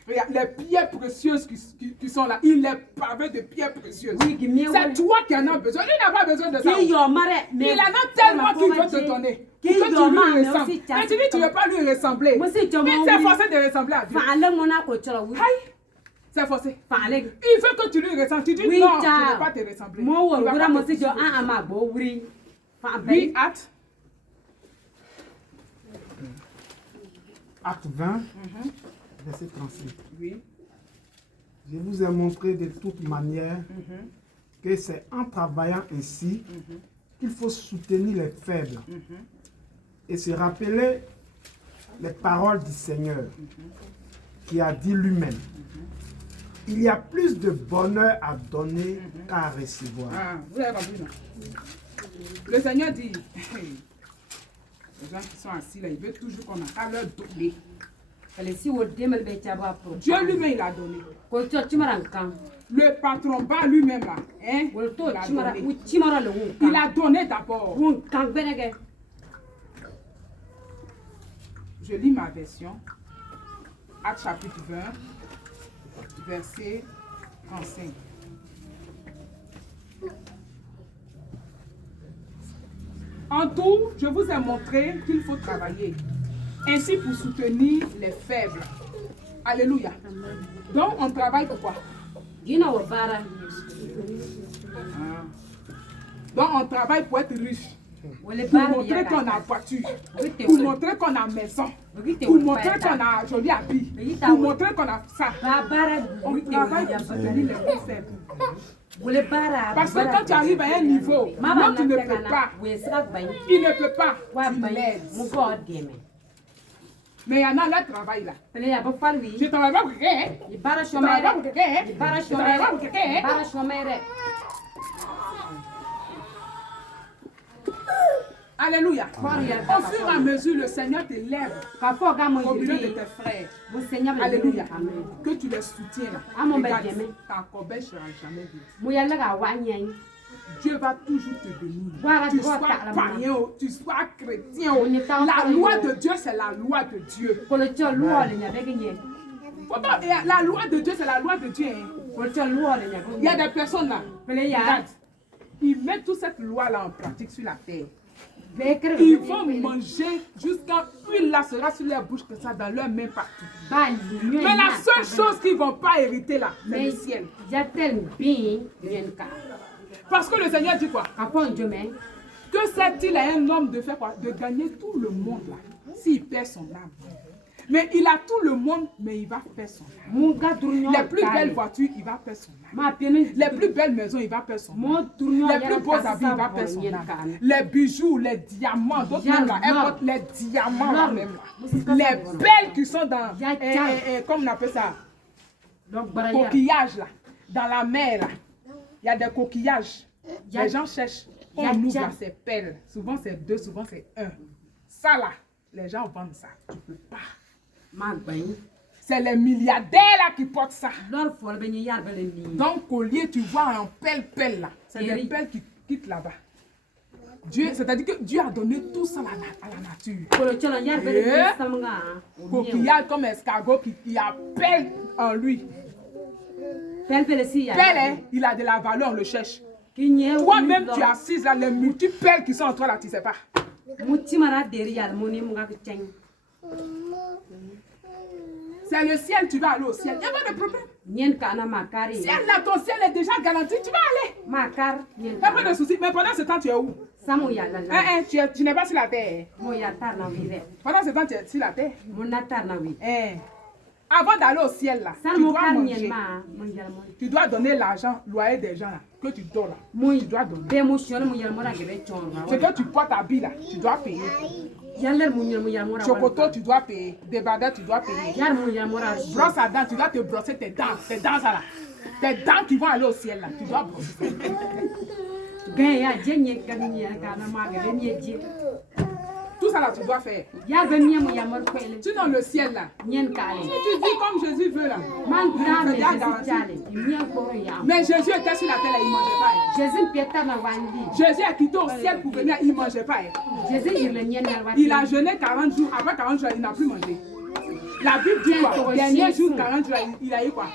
Regarde, les pierres précieuses qui sont là, il est pavé de pierres précieuses. C'est toi qui en as besoin. Il n'a pas besoin de ça. Il en a tellement qu'il veut te donner. Pour que tu lui ressembles. Mais tu dis tu ne veux pas lui ressembler. Mais c'est forcé de ressembler à Dieu. C'est forcé. Il veut que tu lui ressembles. Tu dis non, tu ne veux pas te ressembler. Il va pas te suivre. Oui, acte. Acte 20, verset 36. Oui. Je vous ai montré de toute manière que c'est en travaillant ainsi qu'il faut soutenir les faibles et se rappeler les paroles du Seigneur qui a dit lui-même, il y a plus de bonheur à donner qu'à recevoir. Ah, vous avez compris, non? Le Seigneur dit, les gens qui sont assis là, ils veulent toujours qu'on a qu'à leur donner. Dieu lui-même, il a donné. Le patron bas lui-même là, hein, il a donné d'abord. Je lis ma version. Actes chapitre 20, verset 35. En tout, je vous ai montré qu'il faut travailler, ainsi pour soutenir les faibles. Alléluia. Donc, on travaille pour quoi? Donc, on travaille pour être riche. Pour montrer qu'on a voiture, pour montrer qu'on a maison, pour montrer qu'on a joli habit, pour montrer qu'on a ça. On travaille pour soutenir les plus faibles. Parce que quand tu arrives à un niveau, là tu ne peux pas, il ne peut pas, tu l'aides. Mais il y en a là, travail là. Je travaille pas pour quelqu'un. Je travaille pas pour quelqu'un. Je travaille pas pour quelqu'un. Alléluia. Au fur et à mesure, le Seigneur t'élève au milieu de tes frères. Alléluia. Que tu les soutiens là. Regarde, ta corbeille sera jamais vide. Dieu va toujours te bénir. Tu sois païen, tu sois chrétien. La loi de Dieu, c'est la loi de Dieu. La loi de Dieu, c'est la loi de Dieu. Il y a des personnes là. Regarde, ils mettent toute cette loi-là en pratique sur la terre. Ils vont manger jusqu'à l'huile là sera sur leur bouche que ça dans leur main partout. Mais la seule chose qu'ils ne vont pas hériter là, c'est le ciel. Parce que le Seigneur dit quoi? Que sert-il à un homme de faire quoi? De gagner tout le monde là, s'il perd son âme. Mais il a tout le monde, mais il va perdre son âme. Les plus belles voitures, il va perdre son âme. Les plus belles maisons, il va perdre son âme. Les plus beaux habits, il va perdre son âme. Les bijoux, les diamants, d'autres même là, elles portent les diamants là même là. Les belles qui sont dans, comme on appelle ça, coquillages là, dans la mer là. Il y a des coquillages. Les gens cherchent. On ouvre là, c'est perles. Souvent c'est 2, souvent c'est 1. Ça là, les gens vendent ça. Tu ne peux pas. C'est les milliardaires là qui portent ça. Donc, collier, tu vois un pelle là. C'est des pelles qui quittent là-bas. C'est-à-dire que Dieu a donné tout ça à la nature. Coquillage comme escargot qui a pelle en lui. Pelle, il a de la valeur, on le cherche. Toi-même, tu es assise là, les multiples pelles qui sont en toi là, tu ne sais pas. C'est le ciel, tu vas aller au ciel. Il n'y a pas de problème. Ciel là, ton ciel est déjà garanti, tu vas aller. Il n'y a pas de souci. Mais pendant ce temps, tu es où? Tu n'es pas sur la terre. Pendant ce temps, tu es sur la terre. Avant d'aller au ciel là, tu dois manger. Tu dois donner l'argent, loyer des gens là, que tu dors là. Tu dois donner. Ce que tu portes à là, tu dois payer. Chocoto, tu dois payer. Débardeur, tu dois payer. Brosse à dents, tu dois te brosser tes dents. Tes dents ça là. Tes dents qui vont aller au ciel là, tu dois brosser. Tout ça là, tu dois faire. Sinon le ciel là. Si tu vis comme Jésus veut là. Mais Jésus était sur la terre là, il ne mangeait pas. Jésus a quitté au ciel pour venir, il ne mangeait pas. Il a jeûné 40 jours. Après 40 jours, il n'a plus mangé. La Bible dit quoi? Dernier jour, 40 jours, il a eu quoi?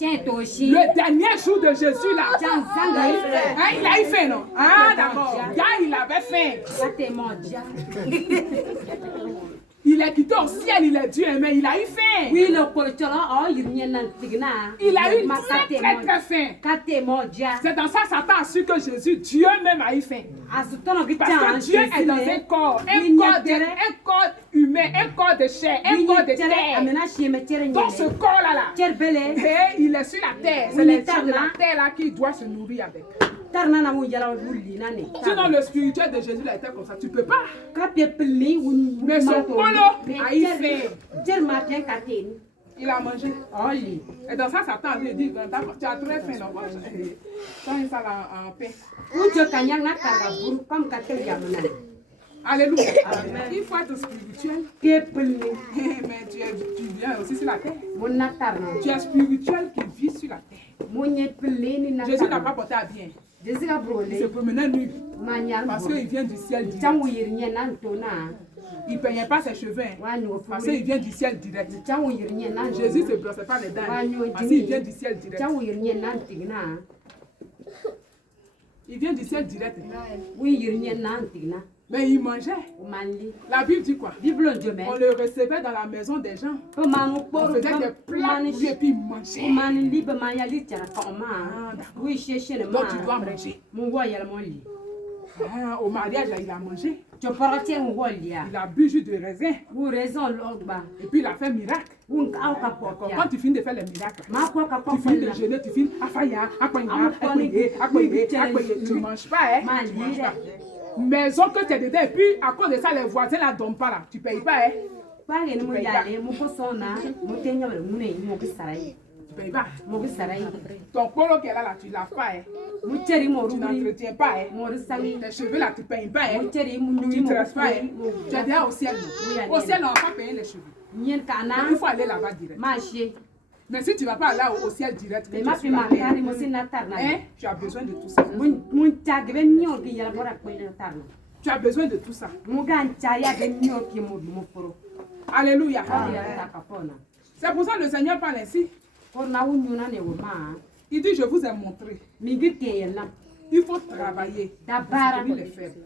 Le dernier jour de Jésus là, il a eu faim, non? Ah d'accord, il avait faim. Il est quitté au ciel, il est Dieu, mais il a eu faim. Il a eu très faim. C'est dans ça Satan a su que Jésus, Dieu même a eu faim. Parce que Dieu est dans un corps humain, un corps de chair, un corps de terre. Dans ce corps-là, il est sur la terre. C'est les gens de la terre là qui doivent se nourrir avec. Sinon le spirituel de Jésus là était comme ça, tu peux pas. Mais son polo a eu faim. Il a mangé. Et dans ça, Satan lui dit, tu as très faim, non? Quand ça là en paix. Alléluia. Il faut être spirituel. Mais tu viens aussi sur la terre. Tu es spirituel qui vit sur la terre. Jésus n'a pas porté à bien. Il se promenait nu. Parce qu'il vient du ciel. Il ne peignait pas ses cheveux. Hein, parce qu'il vient du ciel direct. Jésus ne se brossait pas les dents. Parce qu'il vient du ciel direct. Il vient du ciel direct. Mais il mangeait. La Bible dit quoi? On le recevait dans la maison des gens. On faisait des plats pour lui et puis il mangeait. Donc tu dois manger. Au mariage, il a mangé. Il a bu jus de raisin. Et puis il a fait miracle. Quand tu finis de faire les miracles, tu finis de jeûner, tu finis tu ne manges pas, hein? Tu manges pas. Maison que tu es dedans, et puis à cause de ça, les voisins ne la donnent pas là. Tu ne payes pas, hein? Tu ne payes pas. Ton polo qui est là, tu ne laves pas, hein? Tu n'entretiens pas, hein? Tes cheveux là, tu ne payes pas, hein? Tu ne tresses pas, hein? Tu es déjà au ciel, non? Au ciel, on ne va pas payer les cheveux. Donc, il faut aller là-bas direct. Mais si tu ne vas pas là au ciel direct, tu as besoin de tout ça. Tu as besoin de tout ça. Alléluia. C'est pour ça que le Seigneur parle ainsi. Il dit, je vous ai montré. Il faut travailler pour soutenir les faibles.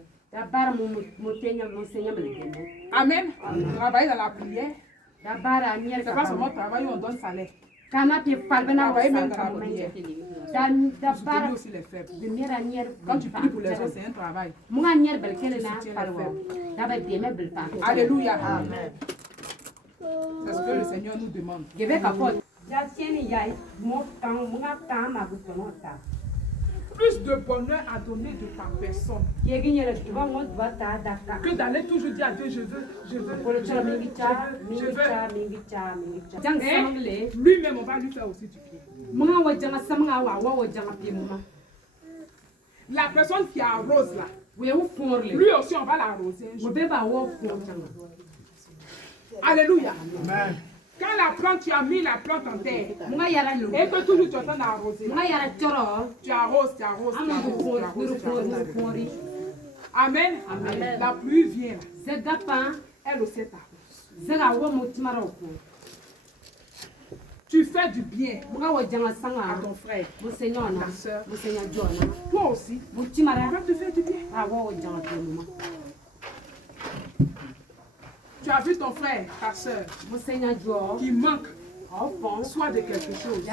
Amen. Travailler dans la prière. C'est pas seulement travailler où on donne salaire. Travailler même dans la prière. Soutenir aussi les faibles. Quand tu pries pour les autres, c'est un travail. Alléluia. C'est ce que le Seigneur nous demande. Plus de bonheur à donner de ta personne que d'aller toujours dire à Dieu, je veux. Lui-même, on va lui faire aussi du bien. La personne qui arrose là, lui aussi, on va l'arroser. Alléluia. Amen. Quand la plante, tu as mis la plante en terre, et que toujours tu entends arroser, tu arroses. Amen. Amen. La pluie vient. Elle aussi t'arrose. Tu fais du bien à ton frère, ta soeur, toi aussi. Tu vas te faire du bien. Tu as vu ton frère, ta soeur, qui manque soit de quelque chose.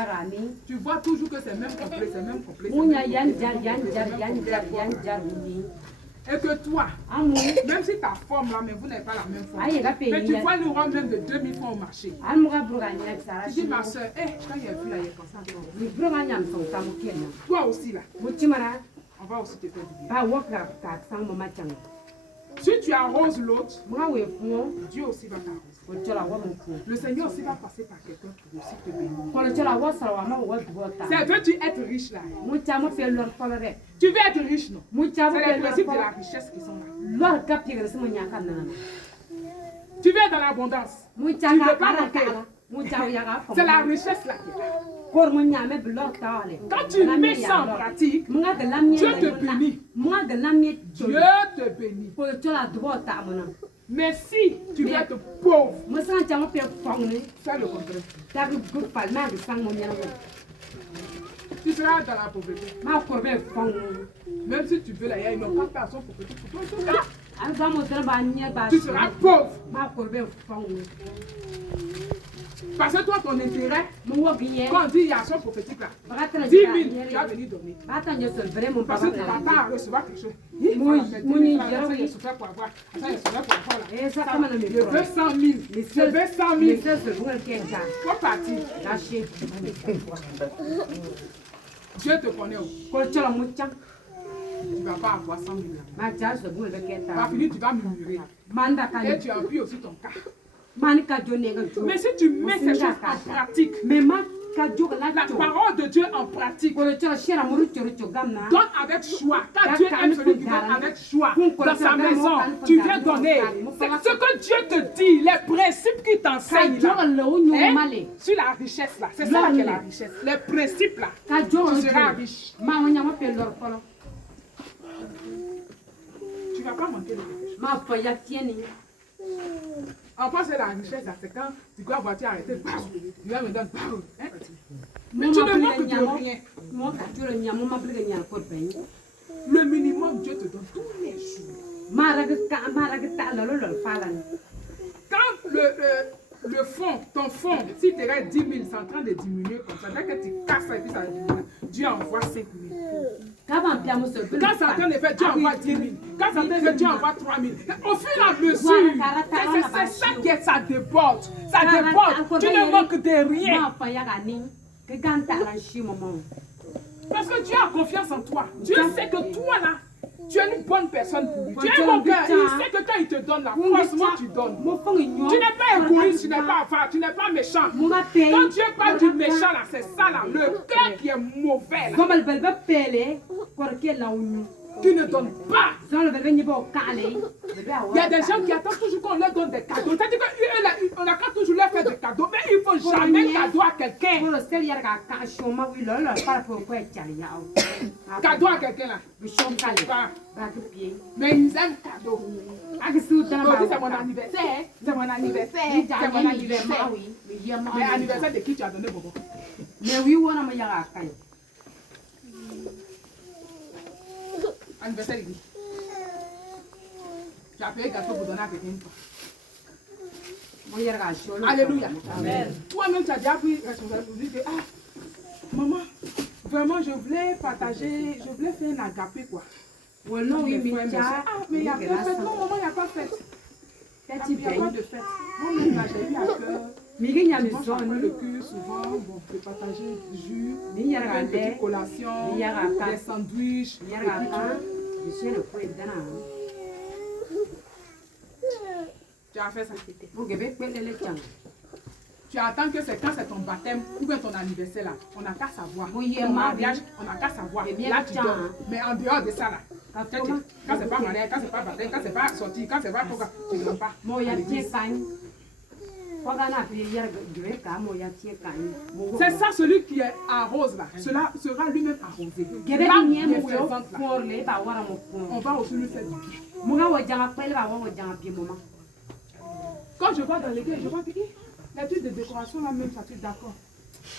Tu vois toujours que c'est même complet. Et que toi, même si ta forme là, mais vous n'avez pas la même forme. Mais tu vois nous rendre même de 2000 francs au marché. Tu dis ma soeur, quand il y a vu là, il est comme ça. Toi aussi là, on va aussi te faire du bien. Si tu arroses l'autre, Dieu aussi va t'arroser. Le Seigneur aussi va passer par quelqu'un pour aussi te bénir. Veux-tu être riche là? Tu veux être riche, non? C'est les principes de la richesse qui sont là. Tu veux être dans l'abondance. Tu ne veux pas manquer. C'est la richesse là qui est là. Quand tu mets ça en pratique, Dieu te bénit. Dieu te bénit. Mais si tu veux être pauvre, fais le contraire. Tu seras dans la pauvreté. Même si tu veux là, ils n'ont pas personne pour que tu sois. Tu seras pauvre. Parce que toi, ton intérêt, quand on dit il y a son prophétique là, 10 000, tu vas venir donner. Parce que tu t'attends à recevoir quelque chose. Je veux 100 000. Faut partir. Dieu te connaît. Tu ne vas pas avoir 100 000. Tu vas finir, tu vas murmurer. Et tu appuies aussi ton cas. Mais si tu mets ces choses en pratique, la parole de Dieu en pratique, donne avec choix. Quand Dieu aime celui qui donne avec choix dans sa maison, tu viens donner. C'est ce que Dieu te dit, les principes qu'il t'enseigne sur la richesse là. C'est ça qui est la richesse. Les principes là, tu seras riche. Tu ne vas pas manquer de quelque chose. On pense que la richesse, là, c'est quand tu dois voiture arrêter, tu vas me donner. Hein? Mais Mon tu ne appelé manques de Niamo. rien. Mon capture Niamo m'a appelé Niamo pour payer. Le minimum, Dieu te donne tous les jours. Quand le fond, ton fond, si tu avais 10 000, c'est en train de diminuer comme ça. Dès que tu casses ça et puis ça diminue, Dieu envoie 5 000. Quand c'est en train de faire, Dieu envoie 10 000. Quand c'est en train de faire, Dieu envoie 3 000. Au fur et à mesure, c'est ça que ça déborde. Ça déborde. Tu ne manques de rien. Parce que Dieu a confiance en toi. Dieu sait que toi là, tu es une bonne personne pour lui. Tu es mon cœur. Il sait que quand il te donne là, franchement tu donnes. Tu n'es pas égoïste, tu n'es pas avare, tu n'es pas méchant. Quand Dieu parle du méchant là, c'est ça là, le cœur qui est mauvais là. Tu ne donnes pas. Il y a des gens qui attendent toujours qu'on leur donne des cadeaux. C'est-à-dire qu'on n'a qu'à toujours leur faire des cadeaux, mais il ne faut jamais cadeau à quelqu'un. Cadeau à quelqu'un là. Mais ils aiment cadeau. C'est mon anniversaire. C'est mon anniversaire. C'est mon anniversaire. Mais anniversaire de qui tu as donné beaucoup? Anniversaire de qui? Tu as payé gâteau pour donner à quelqu'un. Alléluia. Amen. Toi-même, tu as déjà pris responsabilité. Ah, maman, vraiment, je voulais partager, je voulais faire un agapé, quoi. Ah, mais il n'y a pas de fête. Non, maman, il n'y a pas de fête. Il n'y a pas de fête. Moi-même, là, j'ai eu à cœur. Moi, je prends le cul souvent, bon, de partager du jus, une petite collation, des sandwichs, et puis tu as fait ça. Tu attends que c'est quand c'est ton baptême ou bien ton anniversaire là. On n'a qu'à savoir. Ton mariage, on n'a qu'à savoir. Là, tu donnes. Mais en dehors de ça là, quand c'est pas mariage, quand c'est pas baptême, quand c'est pas sorti, quand c'est pas pourquoi, tu ne donnes pas. C'est ça celui qui est arrose là. Cela sera lui-même arrosé. L'âme qui est présente là. On va aussi lui faire du bien. Quand je vois dans l'église, je vois que les trucs de décoration là même, ça tu es d'accord.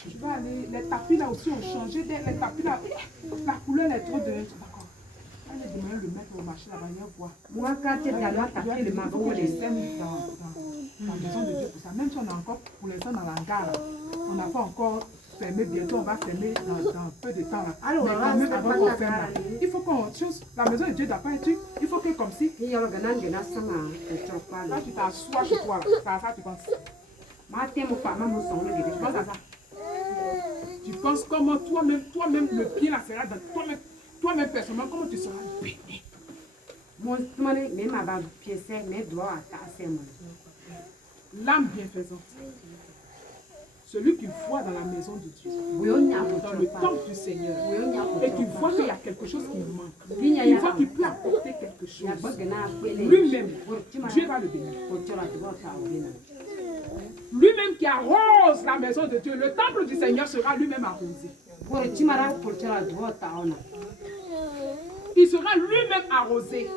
Je vais aller, les tapis là aussi ont changé, les tapis là, la couleur est trop de d'accord. Allez demain le mettre au marché là-bas, viens voir. Moi quand tu es dans la tapis, le magot, je sème dans la maison de Dieu pour ça. Même si on a encore pour les gens dans la gare, on n'a pas encore fermé, bientôt on va fermer dans peu de temps là. Alors, mais quand même avant qu'on ferme là, il faut qu'on chose, la maison de Dieu n'a pas été, il faut que comme si. Là tu t'assois chez toi là, c'est à ça tu penses. Tu penses à ça. Tu penses comment toi-même le pied là sera dans toi-même personnellement, comment tu seras béni. L'âme bienfaisante. Celui qui voit dans la maison de Dieu, dans le temple du Seigneur, et qui voit qu'il y a quelque chose qui manque, il voit qu'il peut apporter quelque chose. Lui-même, Dieu va le bénir. Lui-même qui arrose la maison de Dieu, le temple du Seigneur sera lui-même arrosé. Il sera lui-même arrosé.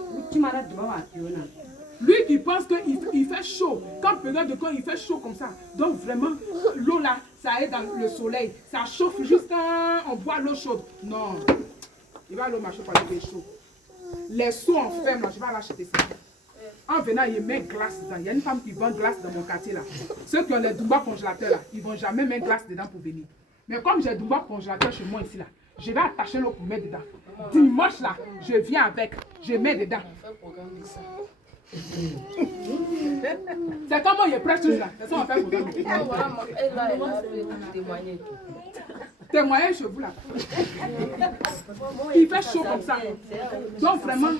Lui qui pense qu'il fait chaud, quand période de quand il fait chaud comme ça, donc vraiment, l'eau là, ça est dans le soleil, ça chauffe juste quand on boit l'eau chaude. Non, il va aller au marché pour aller faire chaud. Les seaux en ferme là, je vais aller acheter ça. En venant, il met glace dedans. Il y a une femme qui vend glace dans mon quartier là. Ceux qui ont les doumbas congélateurs là, ils ne vont jamais mettre glace dedans pour venir. Mais comme j'ai doumbas congélateurs chez moi ici là, je vais attacher l'eau pour mettre dedans. Dimanche là, je viens avec, je mets dedans. C'est comment il est prêt toujours là. C'est ça on fait programme. Témoigner chez vous là. Il fait chaud comme ça. Donc vraiment,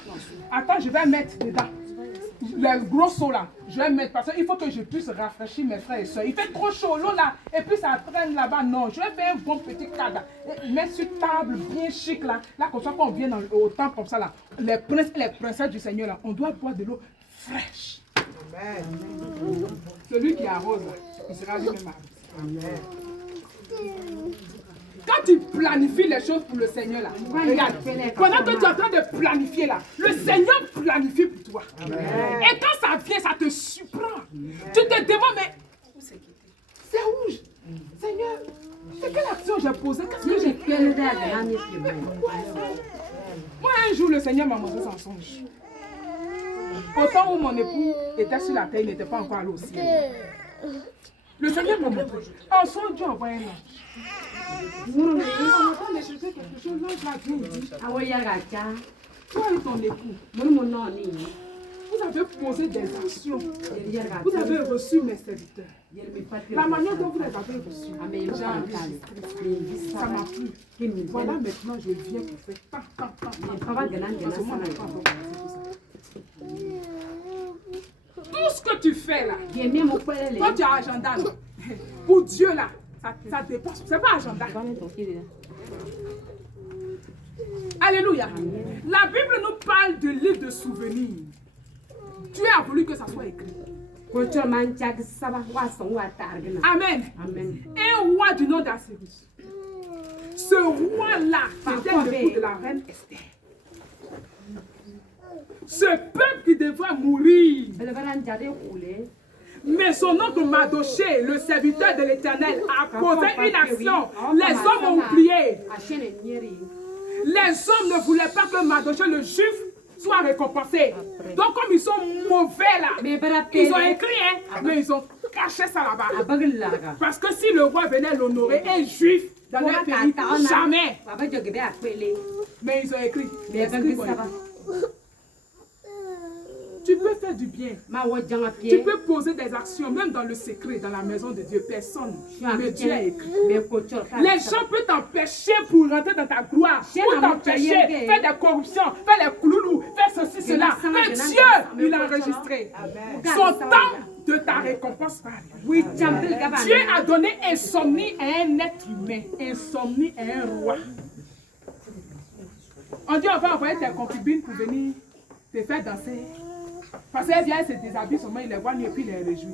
attends, je vais mettre dedans. Les gros seaux là, je vais mettre parce qu'il faut que je puisse rafraîchir mes frères et soeurs. Il fait trop chaud, l'eau là, et puis ça traîne là-bas. Non, je vais faire un bon petit cadre. Mettre sur table bien chic là. Là, comme ça, quand on vient au temple comme ça là, les princes et les princesses du Seigneur là, on doit boire de l'eau fraîche. Amen. Celui qui arrose là, il sera lui-même arrosé. Amen. Quand tu planifies les choses pour le Seigneur là, regarde, pendant que tu es en train de planifier là, le Seigneur planifie pour toi. Et quand ça vient, ça te surprend. Tu te demandes, mais c'est rouge. Seigneur, c'est quelle action j'ai posée? Qu'est-ce que j'ai fait? Moi, un jour, le Seigneur m'a montré son songe. Au temps où mon époux était sur la terre, il n'était pas encore allé au ciel. Le Seigneur m'a montré. En son Dieu envoie un ange. On entend les chercher quelque chose, l'ange l'a dit, il dit, toi et ton époux, vous avez posé des actions. Vous avez reçu mes serviteurs. La manière dont vous les avez reçus, j'ai enregistré. Ça m'a plu. Voilà, maintenant je viens pour faire tant. Parce que moi, on n'a pas encore commencé tout ça. Tout ce que tu fais là, quand tu as agenda là, pour Dieu là, ça dépasse. C'est pas agenda. Alléluia. La Bible nous parle de livre de souvenirs. Dieu a voulu que ça soit écrit. Amen. Un roi du nom d'Assyrus. Ce roi-là était l'époux de la reine Esther. Ce peuple qui devrait mourir. Mais son oncle Mardochée, le serviteur de l'Éternel, a posé une action. Les hommes ont oublié. Les hommes ne voulaient pas que Mardochée, le juif, soit récompensé. Donc comme ils sont mauvais là, ils ont écrit, mais ils ont caché ça là-bas. Parce que si le roi venait l'honorer, un juif dans leur pays, jamais. Mais ils ont écrit. Tu peux faire du bien. Tu peux poser des actions, même dans le secret, dans la maison de Dieu. Personne. Mais Dieu a écrit. Les gens peuvent t'empêcher pour rentrer dans ta gloire. Pour t'empêcher, faire des corruptions, faire les cloulous, faire ceci, cela. Mais Dieu, il a enregistré. Son temps de ta récompense va arriver. Dieu a donné insomnie à un être humain. Insomnie à un roi. On dit on va envoyer tes concubines pour venir te faire danser. Parce qu'elle vient, elle se déshabille seulement, il les voit et puis il les réjouit.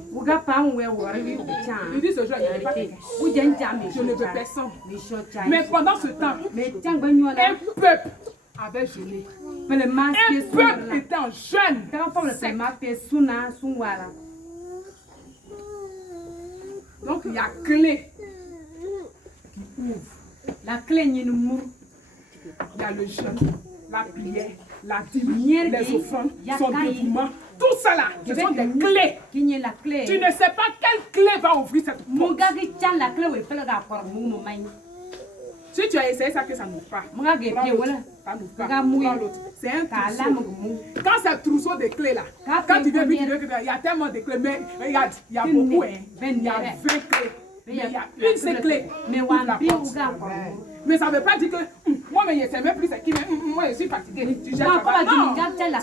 Il dit ce jour, il n'y a pas quelqu'un. Je ne veux personne. Mais pendant ce temps, un peuple avait jeûné. Un peuple était en jeûne. Donc il y a clé qui ouvre. La clé, il y a le jeûne, la prière, la dîme, les offrandes, son dévouement. Tout ça là, ce sont des clés. Tu ne sais pas quelle clé va ouvrir cette porte. Si tu as essayé ça, que ça n'ouvre pas. Ça n'ouvre pas. C'est un trousseau. Quand c'est un trousseau de clés là, quand tu viens, il y a tellement de clés. Mais regarde, il y a beaucoup. Il y a 20 clés. Mais il y a une seule clé. Mais ouvre la porte. Mais ça ne veut pas dire que moi, mais je ne sais même plus ce qui. Moi, je suis fatiguée. Tu sais ça. Non,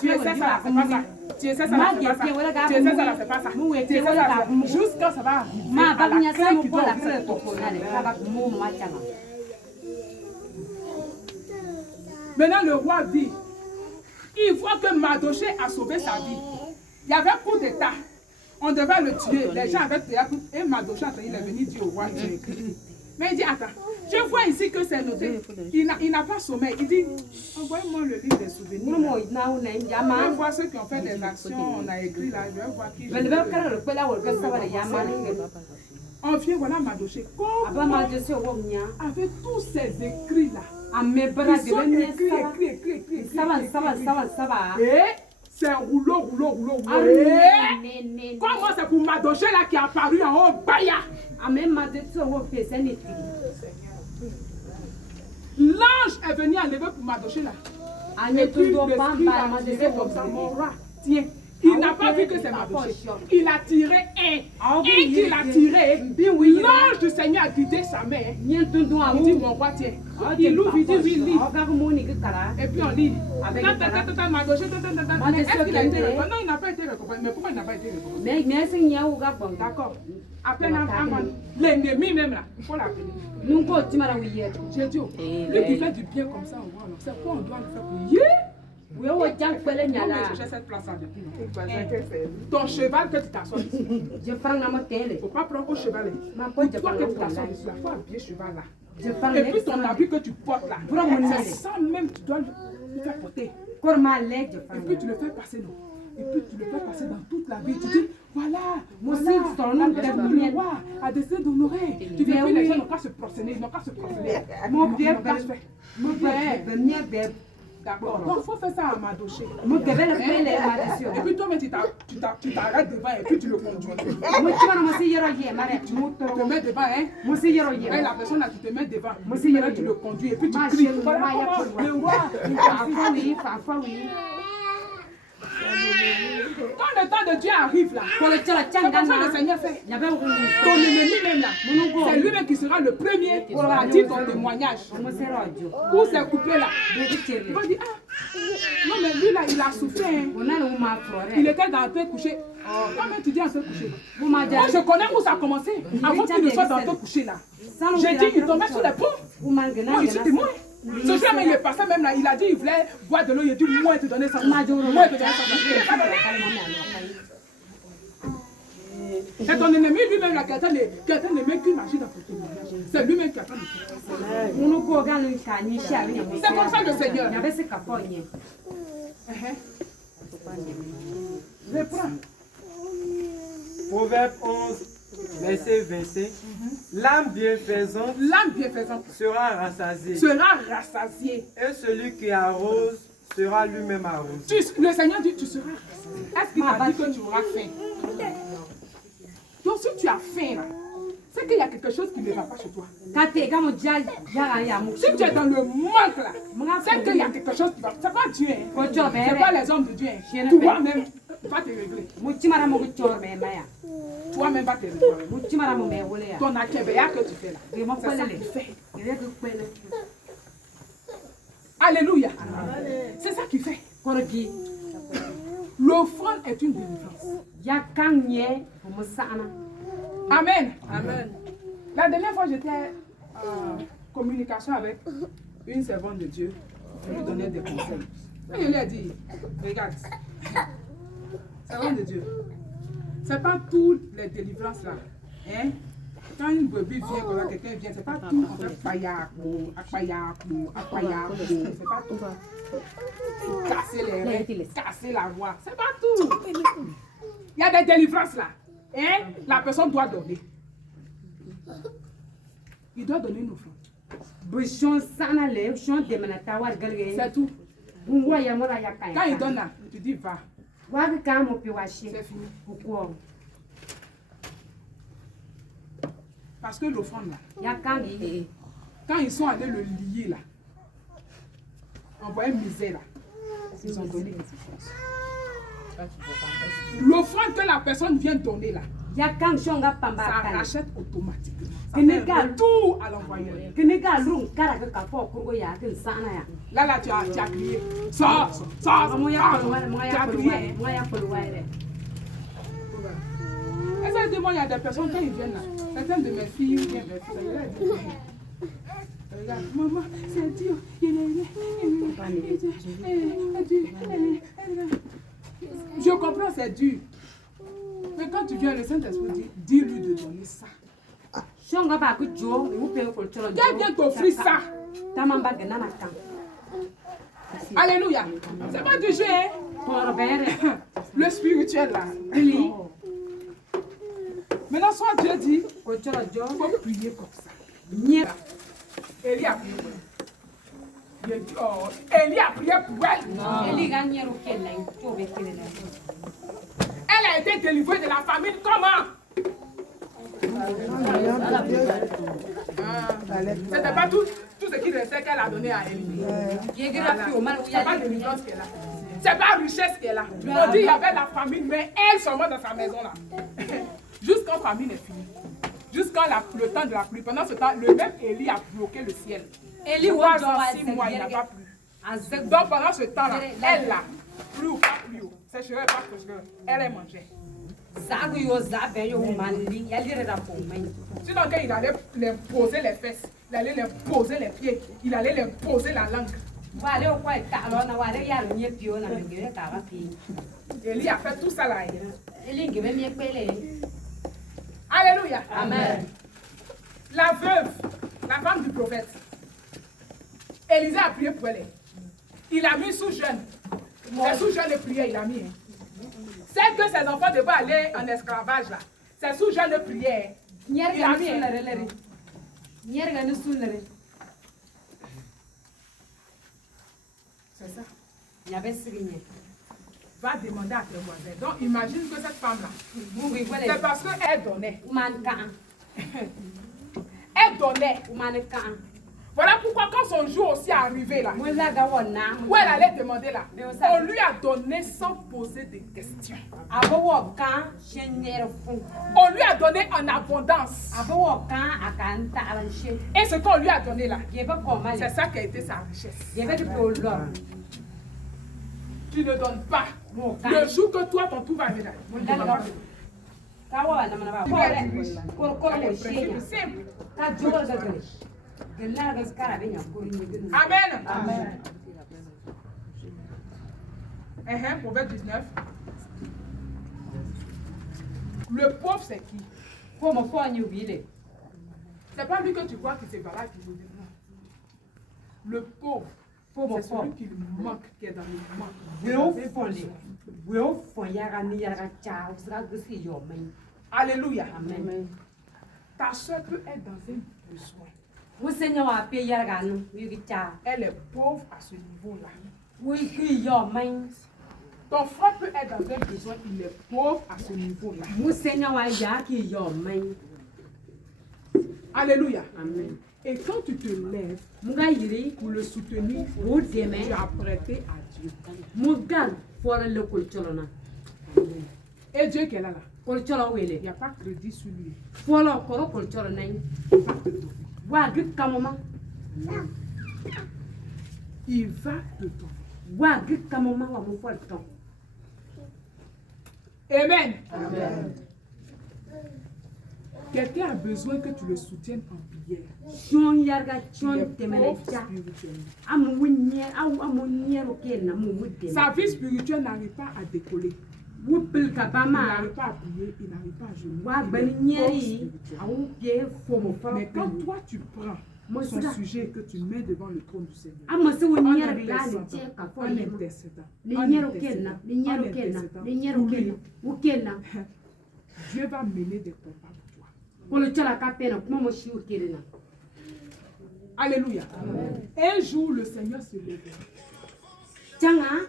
tu essaies ça, c'est pas ça. Tu essaies ça, c'est pas ça. Tu essaies ça, c'est pas ça. Tu essaies ça, jusqu'à ça va arriver à la clé qui doit ouvrir cette porte. Maintenant, le roi dit, il voit que Mardochée a sauvé sa vie. Il y avait un coup d'état. On devait le tuer. Les gens avaient tué. Et Mardochée, il est venu dire au roi, tu écris. Mais il dit, attends, je vois ici que c'est noté. Il n'a pas sommeil. Il dit, envoyez-moi le livre des souvenirs. Je vais voir ceux qui ont fait des actions. On a écrit là. Je vais voir qui. On vient, voilà Mardochée. Avec tous ces écrits là. Ils sont écrits. Et c'est rouleau. Comment c'est pour Mardochée là qui est apparu en haut, Baya? L'ange est venu enlever pour Mardochée là. Et puis l'esprit va tirer comme ça, mon roi, tiens. Il n'a pas vu que c'est Mardochée. Il a tiré un qu'il a tiré. L'ange du Seigneur a guidé sa main. Il dit, mon roi, tiens. Il ouvre, il dit, oui, lis. Et puis on lit. Mardochée, mais est-ce qu'il a été récompensé? Non, il n'a pas été récompensé. Mais pourquoi il n'a pas été récompensé? D'accord. Appelle l'ennemi même là. Il faut l'appeler. J'ai dit, lui qui fait du bien comme ça, on voit. C'est quoi on doit le faire pour y oui, on va chercher cette place-là depuis longtemps. Ton cheval que tu t'assois ici. Il ne faut pas prendre au cheval. Toi que tu t'assois ici, il faut habiller le cheval là. parle Et puis ton habit que tu portes là, c'est ça même que tu dois le faire porter. Et puis tu le fais passer, non. Et puis tu le fais passer dans toute la vie. Tu dis, voilà, moi aussi, le roi a décidé d'honorer. Tu dis, puis les gens n'ont qu'à se prosterner, ils n'ont qu'à se prosterner. Mon Dieu, D'accord. Donc, il faut faire ça à Madoché. Et puis toi-même, tu t'arrêtes devant et puis tu le conduis. Tu te mets devant, hein. Et la personne là, tu te mets devant. Et tu le conduis et puis tu cries. Voilà comment le roi. Quand le temps de Dieu arrive là, c'est comme ça le Seigneur fait. Ton ennemi même là, c'est lui-même qui sera le premier à dire ton témoignage. Où c'est coupé là. Il va dire, ah, non mais lui là, il a souffert. Il était dans un peu couché. Comment tu dis un peu couché? Moi je connais où ça a commencé. Avant qu'il ne soit dans un peu couché là. J'ai dit, il tombait sur les ponts. Moi je suis témoin. Ce jour il est passé même là, il a dit il voulait boire de l'eau, il a dit moi te donner ça. Moi te donner ça. C'est ton ennemi lui-même là, quelqu'un ne met qu'une machine dans ton témoignage. C'est lui-même qui a fait le fait. C'est comme ça le Seigneur. Je prends. Proverbe 11, verset 25. L'âme bienfaisante sera rassasiée. Et celui qui arrose sera lui-même arrosé. Le Seigneur dit tu seras rassasié. Est-ce qu'il a dit que tu auras faim? Donc si tu as faim là, c'est qu'il y a quelque chose qui ne va pas chez toi. Si tu es dans le manque là, c'est qu'il y a quelque chose qui va. C'est pas Dieu, hein. C'est pas les hommes de Dieu. Hein. Toi-même, va te régler. Toi-même va te régler. Ton akébéa que tu fais là, c'est ça que tu fais. Alléluia. C'est ça qu'il fait. L'offrande est une délivrance. Amen. Amen. La dernière fois, j'étais en communication avec une servante de Dieu. Je lui donnais des conseils. Et je lui ai dit, regarde, servante de Dieu, c'est pas toutes les délivrances là. Hein? Quand une brebis vient, quand quelqu'un vient, c'est pas tout. On fait payaco, c'est pas tout. Casser les reins, casser la voix, c'est pas tout. Il y a des délivrances là. Hein? La personne doit donner. Il doit donner une offrande. C'est tout. Quand il donne là, tu dis va. C'est fini. Pourquoi? Parce que l'offrande là, quand ils sont allés le lier là, envoyer misère là, ils ont donné. L'offrande que la personne vient donner là, ça rachète automatiquement. Ça fait tout à l'envoyeur. Là, tu as crié. Ça, tu as crié. Est-ce que moi, il y a des personnes quand ils viennent là, certaines de mes filles viennent vers ça. Regarde, maman, c'est dur. Je comprends, c'est dur. Mais quand tu viens, le Saint-Esprit dit, dis-lui de donner ça. Viens bien t'offrir ça. Alléluia. C'est pas du jeu, hein? Le spirituel là. Maintenant, soit Dieu dit, il faut prier comme ça. Élie a prié pour elle. Élie a prié pour elle. Elle a été délivrée de la famine. Comment? C'était pas tout ce qui restait qu'elle a donné à Élie. C'est pas délivrance qu'elle a. C'est pas richesse qu'elle a. On dit qu'il y avait la famine, mais elle seulement dans sa maison là. Jusqu'en famine est finie. Jusqu'à le temps de la pluie. Pendant ce temps, le même Élie a bloqué le ciel. Élie, 6 mois, il n'a pas plu. Donc pendant ce temps-là, elle là, plus ou pas plus haut. Sécherait pas que elle est mangée. Sinon, quand il allait leur poser les fesses, il allait leur poser les pieds, il allait leur poser la langue. Élie a fait tout ça là. Alléluia. Amen. La veuve, la femme du prophète. Élisée a prié pour elle. Il a mis sous jeûne. C'est sous jeûne de prière, il a mis. C'est que ses enfants devaient aller en esclavage là. C'est sous jeûne de prière. Il a mis. C'est ça. Il y avait signé. Va demander à tes voisins. Donc imagine que cette femme-là, c'est parce qu'elle donnait. Elle donnait. Voilà pourquoi quand son jour aussi est arrivé là, où elle allait demander là, on lui a donné sans poser de questions. On lui a donné en abondance. Et ce qu'on lui a donné là, c'est ça qui a été sa richesse. Tu ne donnes pas. Le jour que toi, ton tout va venir. Amen. Amen. Proverbe 19. Le pauvre, c'est qui? C'est pas lui que tu vois qui se balade qui vous dit non. Le pauvre, c'est celui qui manque, qui est dans le manque. Alléluia. Amen. Ta soeur peut être dans un besoin. Elle est pauvre à ce niveau-là. Ton frère peut être dans un besoin, il est pauvre à ce niveau-là. Alléluia. Amen. Et quand tu te lèves pour le soutenir, tu as prêté à Dieu. Et Dieu qui est là, il n'y a pas crédit sur lui. Il va te donner. Amen. Amen. Quelqu'un a besoin que tu le soutiennes en prière. Il est pauvre spirituellement. Sa vie spirituelle n'arrive pas à décoller. Il n'arrive pas à prier, il n'arrive pas à jeûner. Mais quand toi tu prends son sujet que tu mets devant le trône du Seigneur, en intercédant, Dieu va mener des combats pour toi. Alléluia. Un jour, le Seigneur se lèvera.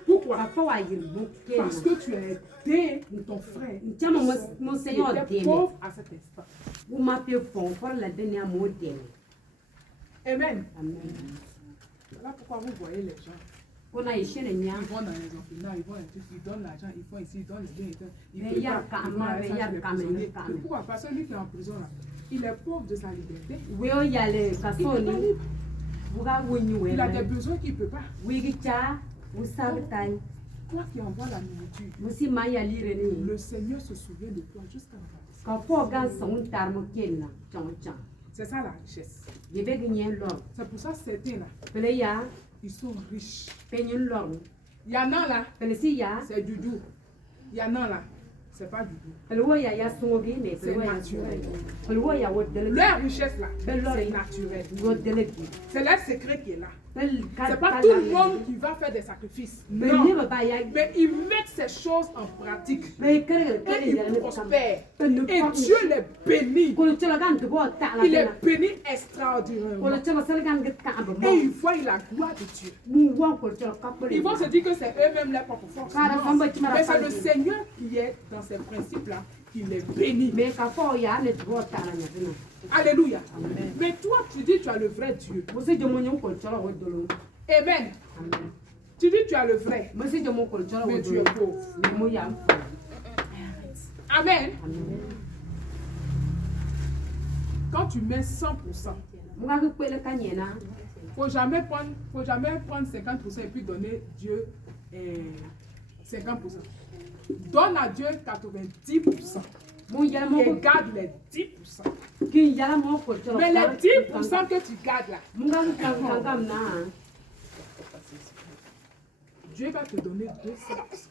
Pourquoi? Parce que tu as aidé ton frère. Il était pauvre à cet instant. Amen. Voilà pourquoi vous voyez les gens. Ils vont dans les orphelinats, ils donnent l'argent, ils font ici, ils donnent les biens, pourquoi? Parce que lui qui est en prison là, il est pauvre de sa liberté. Il a des besoins qu'il ne peut pas. Toi qui envoies la nourriture, le Seigneur se souvient de toi jusqu'à la fin. C'est ça la richesse. C'est pour ça que certains là, ils sont riches. Il y en a là, c'est du doux. Il y en a là, c'est pas du tout. C'est naturel. Leur richesse là, c'est naturel. C'est leur secret qui est là. C'est pas tout le monde qui va faire des sacrifices. Non. Mais ils mettent ces choses en pratique. Et ils prospèrent. Et Dieu les bénit. Il les bénit extraordinairement. Et ils voient la gloire de Dieu. Ils vont se dire que c'est eux-mêmes leur propre force. Mais c'est le Seigneur qui est dans ces principes-là qui les bénit. Alléluia. Amen. Mais toi, tu dis tu as le vrai Dieu. Amen. Tu dis tu as le vrai. Mais tu es pauvre. Amen. Quand tu mets 100%, faut jamais prendre 50% et puis donner Dieu 50%. Donne à Dieu 90%. Et garde les 10%. Mais les 10% que tu gardes là, Dieu va te donner 200%.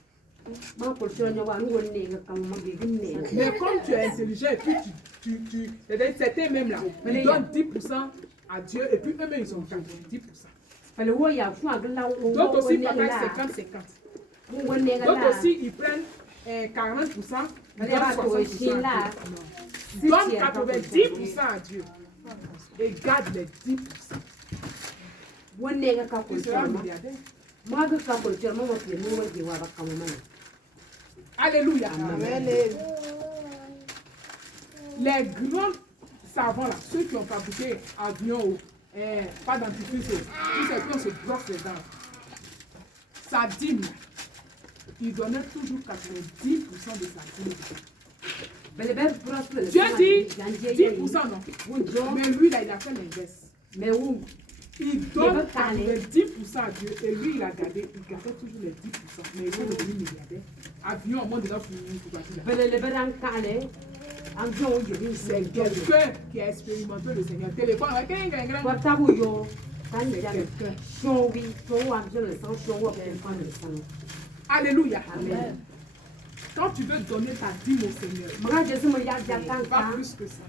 Mais comme tu es intelligent et puis c'était même là, il donne 10%, à Dieu et puis eux-mêmes ils ont gardé 10%. Fale wo ya fu agla wo. D'autres aussi partagent 50-50. D'autres aussi ils prennent 40%, ils donnent 60% à Dieu. Donne 90% à Dieu et garde les 10%. Tu seras milliardaire. Alléluia. Amen. Les grands savants là, ceux qui ont fabriqué avions, pas dentifrice, tous ces qui se brossent les dents, sa dîme, il donnait toujours 90% de sa dîme. Dieu dit 10% non. Mais lui là, il a fait l'inverse. Mais où? Il donne 10% à Dieu et lui il a gardé, il gardait toujours les 10%. Mais il est devenu milliardaire. Avion, au monde de la fumée, tout c'est quelqu'un qui a expérimenté le Seigneur. Téléphone, alléluia. Amen. Quand tu veux donner ta dîme au Seigneur, pas plus que ça.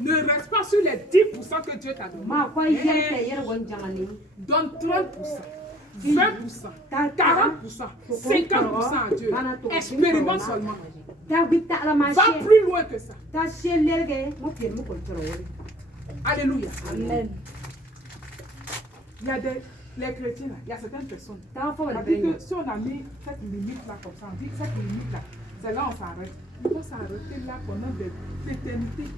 Ne reste pas sur les 10% que Dieu t'a donné. Donne 30%, 20%, 40%, 50% à Dieu. Expérimente seulement. Va plus loin que ça. Alléluia. Amen. Il y a les chrétiens, là, il y a certaines personnes. On dit que si on a mis cette limite là comme ça, on dit que cette limite là, c'est là on s'arrête. Il faut s'arrêter là pendant des éternités.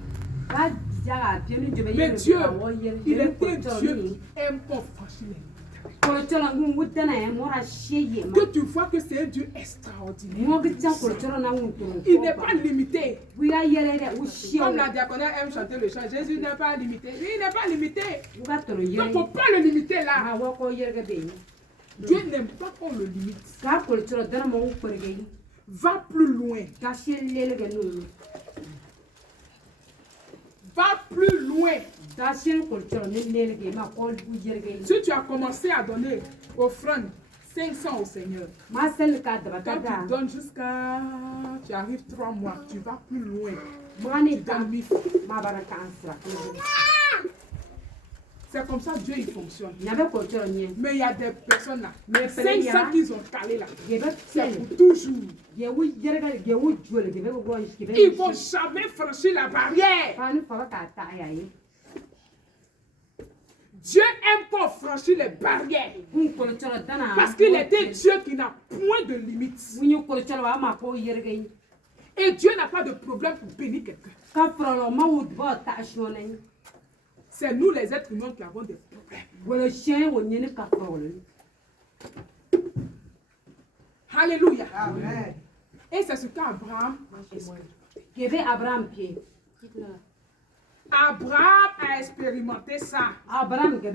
Mais Dieu, il était Dieu qui aime qu'on franchisse les limites. Que tu vois que c'est un Dieu extraordinaire. Il n'est pas limité. Comme la diaconale aime chanter le chant, Jésus n'est pas limité. Il n'est pas limité. Donc il ne faut pas le limiter là. Dieu n'aime pas qu'on le limite. Va plus loin. Va plus loin. Si tu as commencé à donner offrande 500 au Seigneur, quand tu donnes jusqu'à... Tu arrives 3 mois, tu vas plus loin. Tu donnes 1000 francs. C'est comme ça Dieu il fonctionne. Mais il y a des personnes là, les 500 qu'ils ont calés là, c'est pour toujours. Ils ne vont jamais franchir la barrière. Dieu aime qu'on franchisse les barrières. Parce qu'il était Dieu qui n'a point de limites. Et Dieu n'a pas de problème pour bénir quelqu'un. C'est nous les êtres humains qui avons des problèmes. Alléluia. Amen. Et c'est ce qu'Abraham a expérimenté ça. Amen.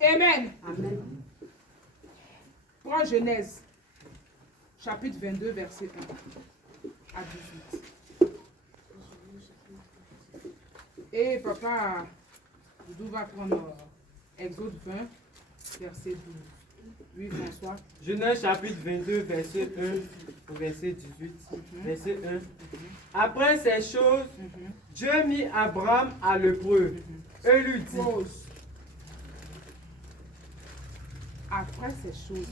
Amen. Prends Genèse, chapitre 22, verset 1 à 18. Et papa, Doudou va prendre Exode 20, verset 12. Oui, François. Genèse chapitre 22, verset 1 au verset 18. Verset 1. Après ces choses, Dieu mit Abraham à l'épreuve et lui dit. Après ces choses,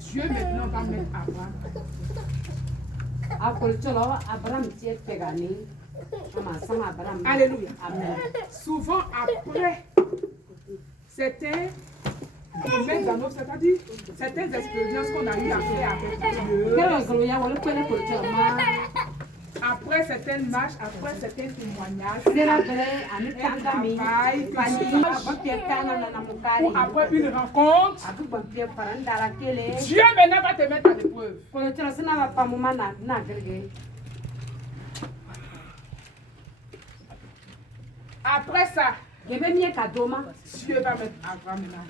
Dieu maintenant va mettre Abraham. Alléluia. Amen. Souvent après, c'était c'est-à-dire certaines expériences qu'on a eu à faire avec Dieu. Après certaines marches, après certains témoignages, ou après une rencontre, Dieu maintenant va te mettre à l'épreuve. Après ça, Dieu va mettre Abraham maintenant.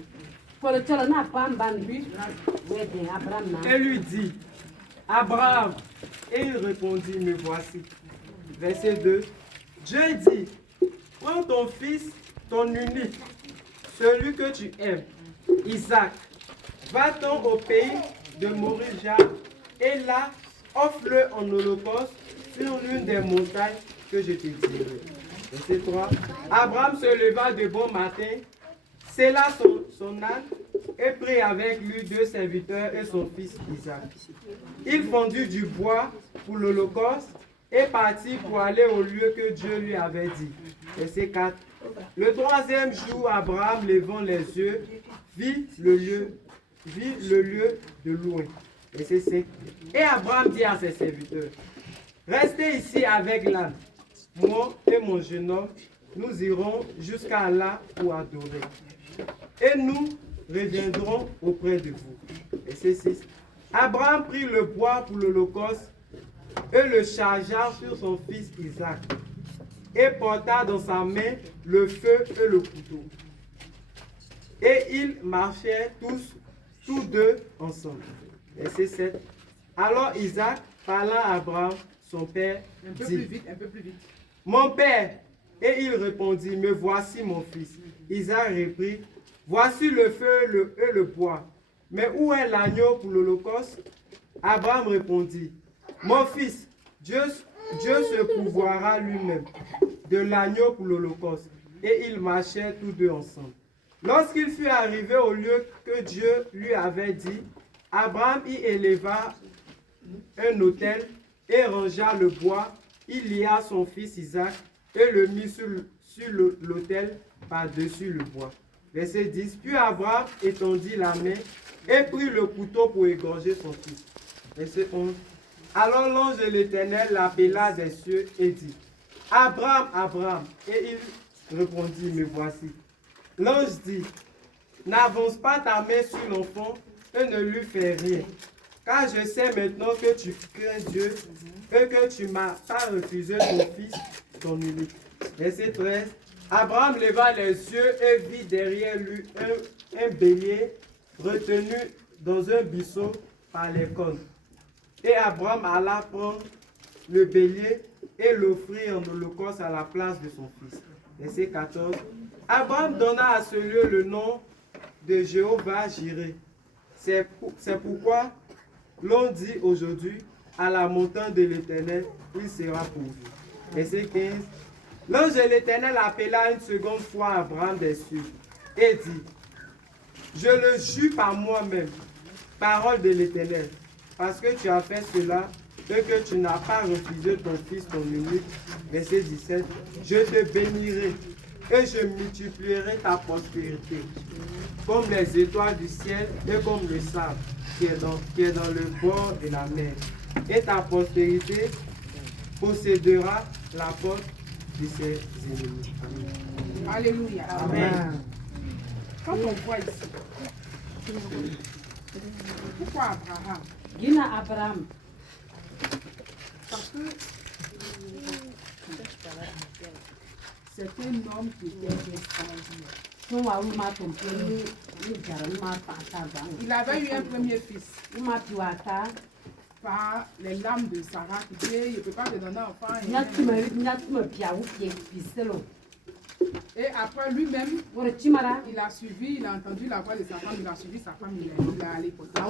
Et lui dit, Abraham, et il répondit, me voici. Verset 2. Dieu dit, prends ton fils, ton unique, celui que tu aimes, Isaac, va-t'en au pays de Moria, et là, offre-le en holocauste sur l'une des montagnes que je te dirai. Verset 3. Abraham se leva de bon matin, scella son âne et prit avec lui 2 serviteurs et son fils Isaac. Il fondit du bois pour l'holocauste et partit pour aller au lieu que Dieu lui avait dit. Verset 4. Le 3e jour, Abraham, levant les yeux, vit le lieu de loin. Verset 5. Et Abraham dit à ses serviteurs, restez ici avec l'âne. Moi et mon jeune homme, nous irons jusqu'à là pour adorer. Et nous reviendrons auprès de vous. Verset 6. Abraham prit le bois pour l'holocauste et le chargea sur son fils Isaac et porta dans sa main le feu et le couteau. Et ils marchaient tous deux ensemble. Verset 7. Alors Isaac parla à Abraham, son père, Un peu dit, plus vite, un peu plus vite. mon père. Et il répondit, me voici mon fils. Isaac reprit, voici le feu et le bois. Mais où est l'agneau pour l'holocauste? Abraham répondit, mon fils, Dieu se pourvoira lui-même de l'agneau pour l'holocauste. Et ils marchaient tous deux ensemble. Lorsqu'il fut arrivé au lieu que Dieu lui avait dit, Abraham y éleva un autel et rangea le bois. Il lia son fils Isaac et le mit sur l'autel par-dessus le bois. Verset 10. Puis Abraham étendit la main et prit le couteau pour égorger son fils. Verset 11. Alors l'ange de l'Éternel l'appela des cieux et dit, Abraham, Abraham. Et il répondit, me voici. L'ange dit, n'avance pas ta main sur l'enfant et ne lui fais rien. Car je sais maintenant que tu crains Dieu et que tu m'as pas refusé ton fils, ton unique. Verset 13. Abraham leva les yeux et vit derrière lui un bélier retenu dans un buisson par les cornes. Et Abraham alla prendre le bélier et l'offrir en holocauste à la place de son fils. Verset 14. Abraham donna à ce lieu le nom de Jéhovah Jireh. C'est pourquoi l'on dit aujourd'hui, à la montagne de l'Éternel, il sera pourvu. Verset 15. L'ange de l'Éternel appela une seconde fois Abraham des cieux et dit, je le jure par moi-même, parole de l'Éternel, parce que tu as fait cela et que tu n'as pas refusé ton fils, ton unique. Verset 17. Je te bénirai et je multiplierai ta prospérité, comme les étoiles du ciel et comme le sable qui est dans le bord de la mer. Et ta postérité possédera la porte de ses ennemis. Amen. Alléluia. Amen. Quand on voit ici, pourquoi Abraham? Gina Abraham. Parce que c'est un homme qui était extraordinaire. Il avait eu un premier fils. Par les lames de Sarah qui dit, il ne peut pas te donner un enfant. Et après lui-même, il a suivi, il a entendu la voix de sa femme, il a suivi sa femme, il est allé pour ça.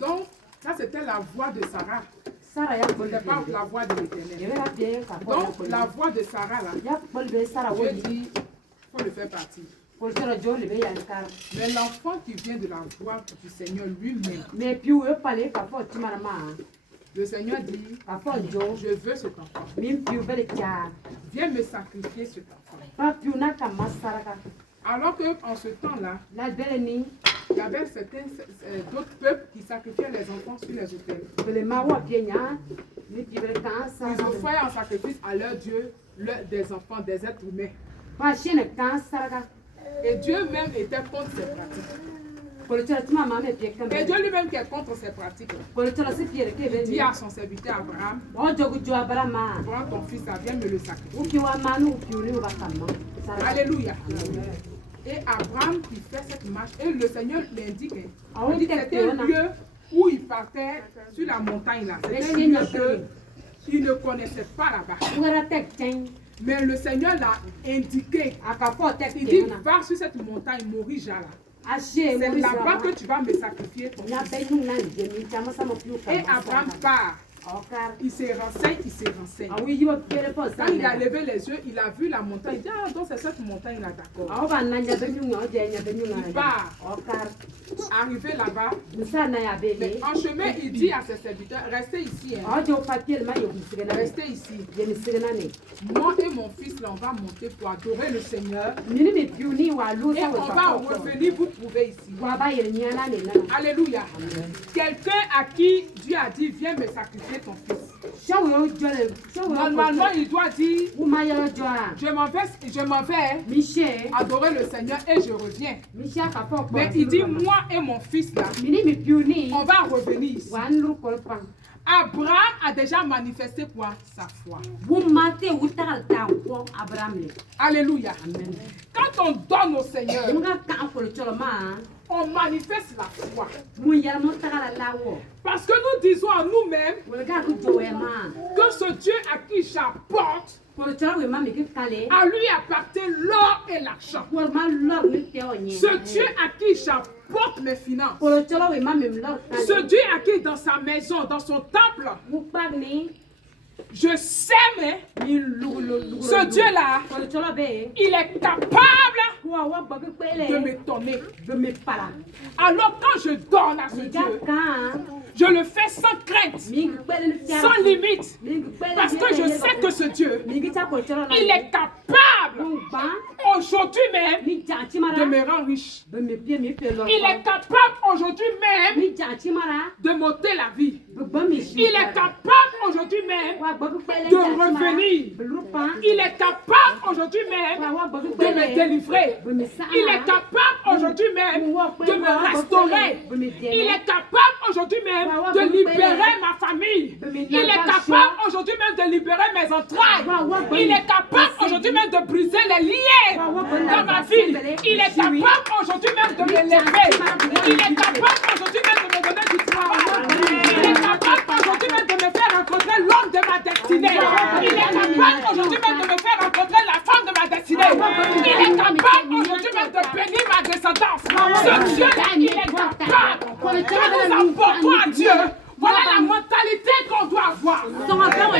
Donc, ça c'était la voix de Sarah. Ce n'était pas la voix de l'Éternel. Donc, la voix de Sarah là, Dieu dit, il faut le faire partir. Mais l'enfant qui vient de la voix du Seigneur lui-même, le Seigneur dit, je veux cet enfant. Viens me sacrifier cet enfant. Alors qu'en ce temps-là, il y avait d'autres peuples qui sacrifiaient les enfants sur les autels. Ils offraient en sacrifice à leur Dieu des enfants, des êtres humains. Et Dieu même était contre ces pratiques. Et Dieu lui-même qui est contre ces pratiques. Il dit à son serviteur Abraham, prends ton fils, viens me le sacrifier. Alléluia. Et Abraham qui fait cette marche, et le Seigneur l'indique, c'était un lieu où il partait sur la montagne là. C'était un lieu qu'il ne connaissait pas là-bas. Mais le Seigneur l'a indiqué. Il dit, va sur cette montagne, Morija là. C'est là-bas que tu vas me sacrifier ton fils. Et Abraham part. Il se renseigne, il se renseigne. Ah oui, il va faire le poste. Quand il a levé les yeux, il a vu la montagne. Il dit, ah, donc c'est cette montagne-là, d'accord. Ah, on va Il part. Arrivé là-bas, mais en chemin, il dit à ses serviteurs, restez ici. Hein. Restez ici. Moi et mon fils, là, on va monter pour adorer le Seigneur. Et on va revenir vous trouver ici. Alléluia. Quelqu'un à qui Dieu a dit, viens me sacrifier ton fils. Normalement, il doit dire, je m'en vais adorer le Seigneur et je reviens. Mais il dit, moi et mon fils là, on va revenir ici. Abraham a déjà manifesté quoi? Sa foi. Alléluia. Quand on donne au Seigneur, on manifeste la foi. Parce que nous disons à nous-mêmes que ce Dieu à qui j'apporte, à lui appartient l'or et l'argent. Ce Dieu à qui j'apporte mes finances, ce Dieu à qui dans sa maison, dans son temple, je sais, mais ce Dieu-là, il est capable de m'étonner. Alors quand je donne à ce Dieu, je le fais sans crainte, sans limite, parce que je sais que ce Dieu, il est capable aujourd'hui même de me rendre riche. Il est capable aujourd'hui même de m'ôter la vie. Il est capable aujourd'hui même de revenir. Il est capable aujourd'hui même de me délivrer. Il est capable aujourd'hui même de me restaurer. Il est capable aujourd'hui même de libérer ma famille. Il est capable aujourd'hui même de libérer mes entrailles. Il est capable aujourd'hui même de briser les liens dans ma vie. Il est capable aujourd'hui même de me lever. Il est capable aujourd'hui même de me donner du travail. Il est capable aujourd'hui même de me faire rencontrer l'homme de ma destinée. Il est capable aujourd'hui même de me faire rencontrer la femme de ma destinée. Il est capable aujourd'hui même de bénir ma descendance. Ce Dieu-là, il est capable. Quand nous apportons à Dieu, voilà la mentalité qu'on doit avoir. Ce n'est pas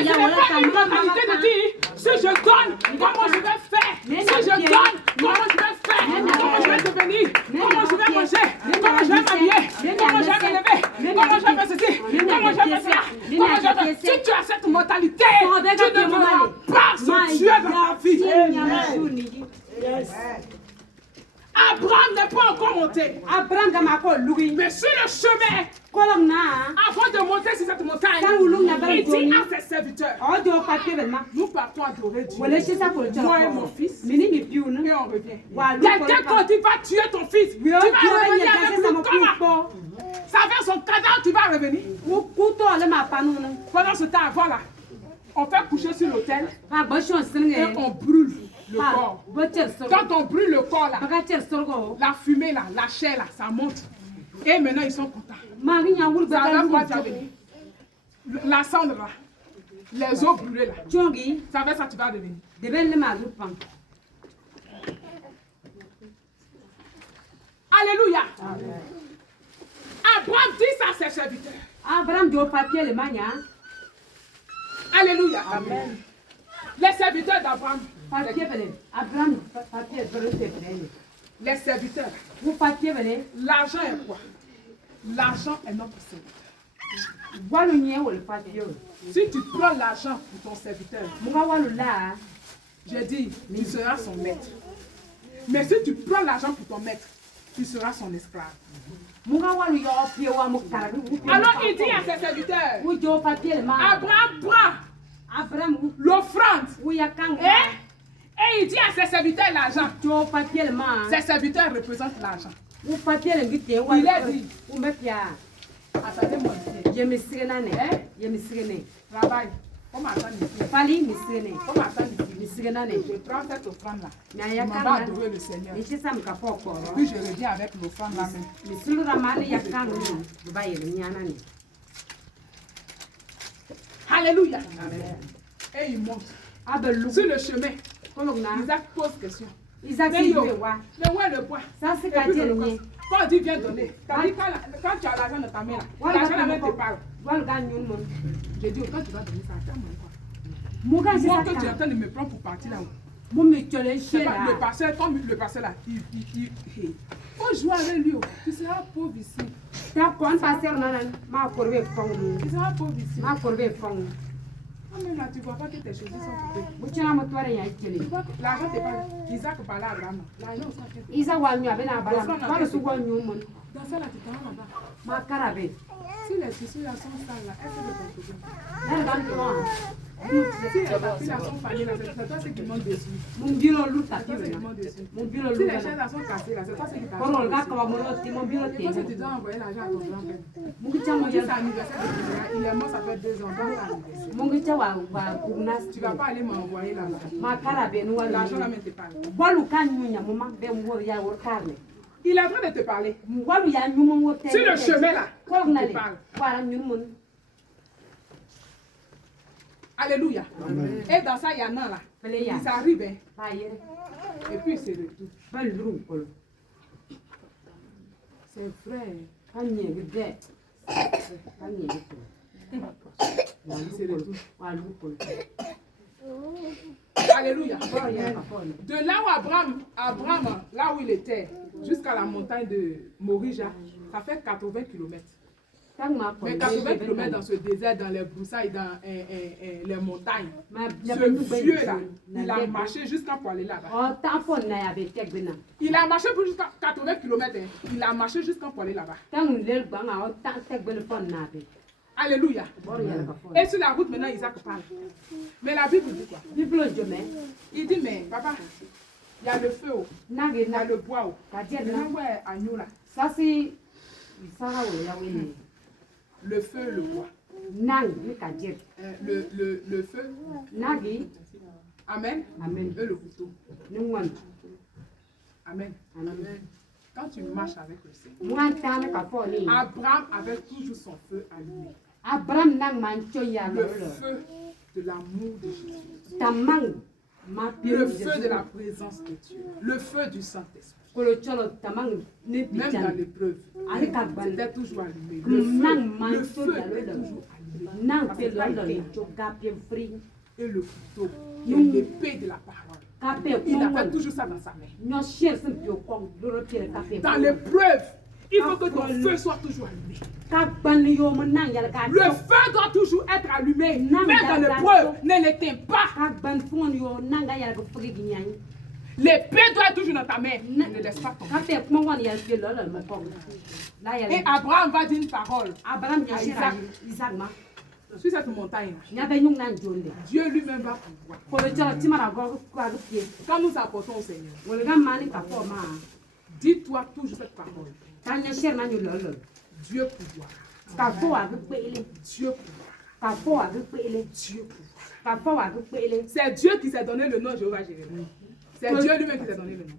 une mentalité de dire, si je donne, comment je vais faire? Si je donne, comment je vais faire? Comment je vais devenir? Comment je vais manger? Comment je vais m'habiller? Comment je vais me lever? Comment je vais faire ceci? Comment je vais faire cela? Comment je vais faire... Si tu as cette mentalité, tu ne verras pas ce Dieu dans ta vie. Abraham n'est pas encore monté. Mais sur le chemin, avant de monter sur cette montagne, il dit à ses serviteurs, nous partons adorer Dieu. Moi et mon fils, et on revient. Quelqu'un quand il va tuer ton fils, tu vas revenir avec lui comment? Ça fait son cadavre, tu vas revenir. Pendant ce temps, voilà, on fait coucher sur l'autel et on brûle le corps. Quand on brûle le corps là, la fumée là, la chair là, ça monte. Et maintenant ils sont contents. Ça va quoi tu as venu? La cendre là, les eaux brûlées là. Ça fait ça tu vas revenir. Alléluia. Abraham dit ça à ses serviteurs. Alléluia. Amen. Les serviteurs d'Abraham. Les serviteurs. L'argent est quoi? L'argent est notre serviteur. Si tu prends l'argent pour ton serviteur, je dis, tu seras son maître. Mais si tu prends l'argent pour ton maître, tu seras son esclave. Alors il dit à ses serviteurs, Abraham prend l'offrande. Et il dit à ses serviteurs l'argent. Ses serviteurs représentent l'argent. Il a dit, attendez-moi ici. Travail. Comment attendre ici? Comment attendre ici? Je prends cette offrande-là. Je m'en vais adorer le Seigneur. Puis je reviens avec l'offrande là. Alléluia. Et il monte. Sur le chemin, Isaac pose question. Isaac dit, mais où est le bois? Ça, c'est quand Dieu. Quand Dieu vient donner, quand tu as l'argent dans ta main, l'argent dans ta main te parle. J'ai dit, quand tu vas donner ça, attends-moi quoi. Moi, quand Moi, quand tu es en train de me prendre pour partir là-haut. Le pasteur, comme le pasteur là, il faut jouer avec lui. Tu seras pauvre ici. Tu seras pauvre ici. Même là, tu ne vois pas que tes choses sont coupées. L'argent, t'es pas. Isaac parlait à Abraham. L'argent, ça fait. Dans ça là, tu t'en vas là-bas. Si les tissus là sont sales là, est-ce que c'est ton problème? Si les tapis là sont fanés là, c'est toi qui monte dessus. Si les chaises là sont cassées là, c'est toi qui t'as. Parce que tu dois envoyer l'argent à ton grand-père. Si c'est anniversaire de Nigeria, il est mort, ça fait 2 ans. Tu vas pas aller m'envoyer là-bas. L'argent là, mais t'es pas là. Il est en train de te parler. Sur le chemin là, il te parle. Alléluia. Amen. Et dans ça, il y en a là. Ils arrivent. Hein. Et puis c'est le tout. C'est vrai. C'est le tout. Alléluia. De là où Abraham, là où il était, jusqu'à la montagne de Morija, ça fait 80 km. Mais 80 km dans ce désert, dans les broussailles, dans les montagnes. Ce vieux là, il a marché jusqu'à pour aller là-bas. Il a marché pour jusqu'à 80 km. Hein. Il a marché jusqu'à pour aller là-bas. Alléluia. Et sur la route maintenant, Isaac parle. Mais la Bible dit quoi? Il dit, mais papa, il y a le feu, il y a le bois. Maintenant, ouais, agneau là. Le feu, le bois. Le feu. Amen. Amen. Et le couteau. Amen. Amen. Quand tu marches avec le Seigneur, Abraham avait toujours son feu allumé. Le feu de l'amour de Jésus. Le feu de la présence de Dieu. Le feu du Saint-Esprit. Même dans l'épreuve, c'était toujours allumé. Le feu était toujours allumé. Et le couteau, l'épée de la parole. Il avait toujours ça dans sa main. Dans l'épreuve, il faut que ton feu soit toujours allumé. Le feu doit toujours être allumé. Même dans l'épreuve, ne l'éteins pas. L'épée doit être toujours dans ta main. Ne laisse pas tomber. Et Abraham va dire une parole à Isaac. Sur cette montagne, Dieu lui-même va pouvoir. Quand nous apportons au Seigneur, dis-toi toujours cette parole. Dieu pouvoir. Dieu pouvoir. Dieu pouvoir. C'est Dieu qui s'est donné le nom Jéhovah Jérémie. C'est Dieu lui-même qui s'est donné le nom.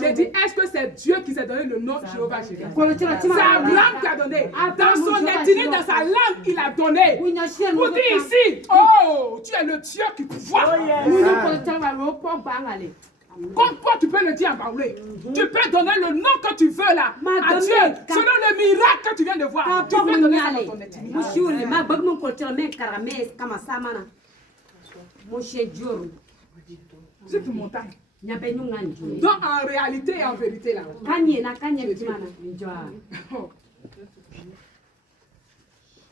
J'ai dit, est-ce que c'est Dieu qui s'est donné le nom Jéhovah Jérémie? C'est Abraham qui a donné. Dans son ethnie, dans sa langue, il a donné. Pour dire ici, oh, tu es le Dieu qui pouvoir. Comme toi, tu peux le dire en baoulé. Tu peux donner le nom que tu veux là à Dieu. Selon le miracle que tu viens de voir. Tu peux donner ça dans ton ethnie. C'est une montagne. Donc en réalité et en vérité là.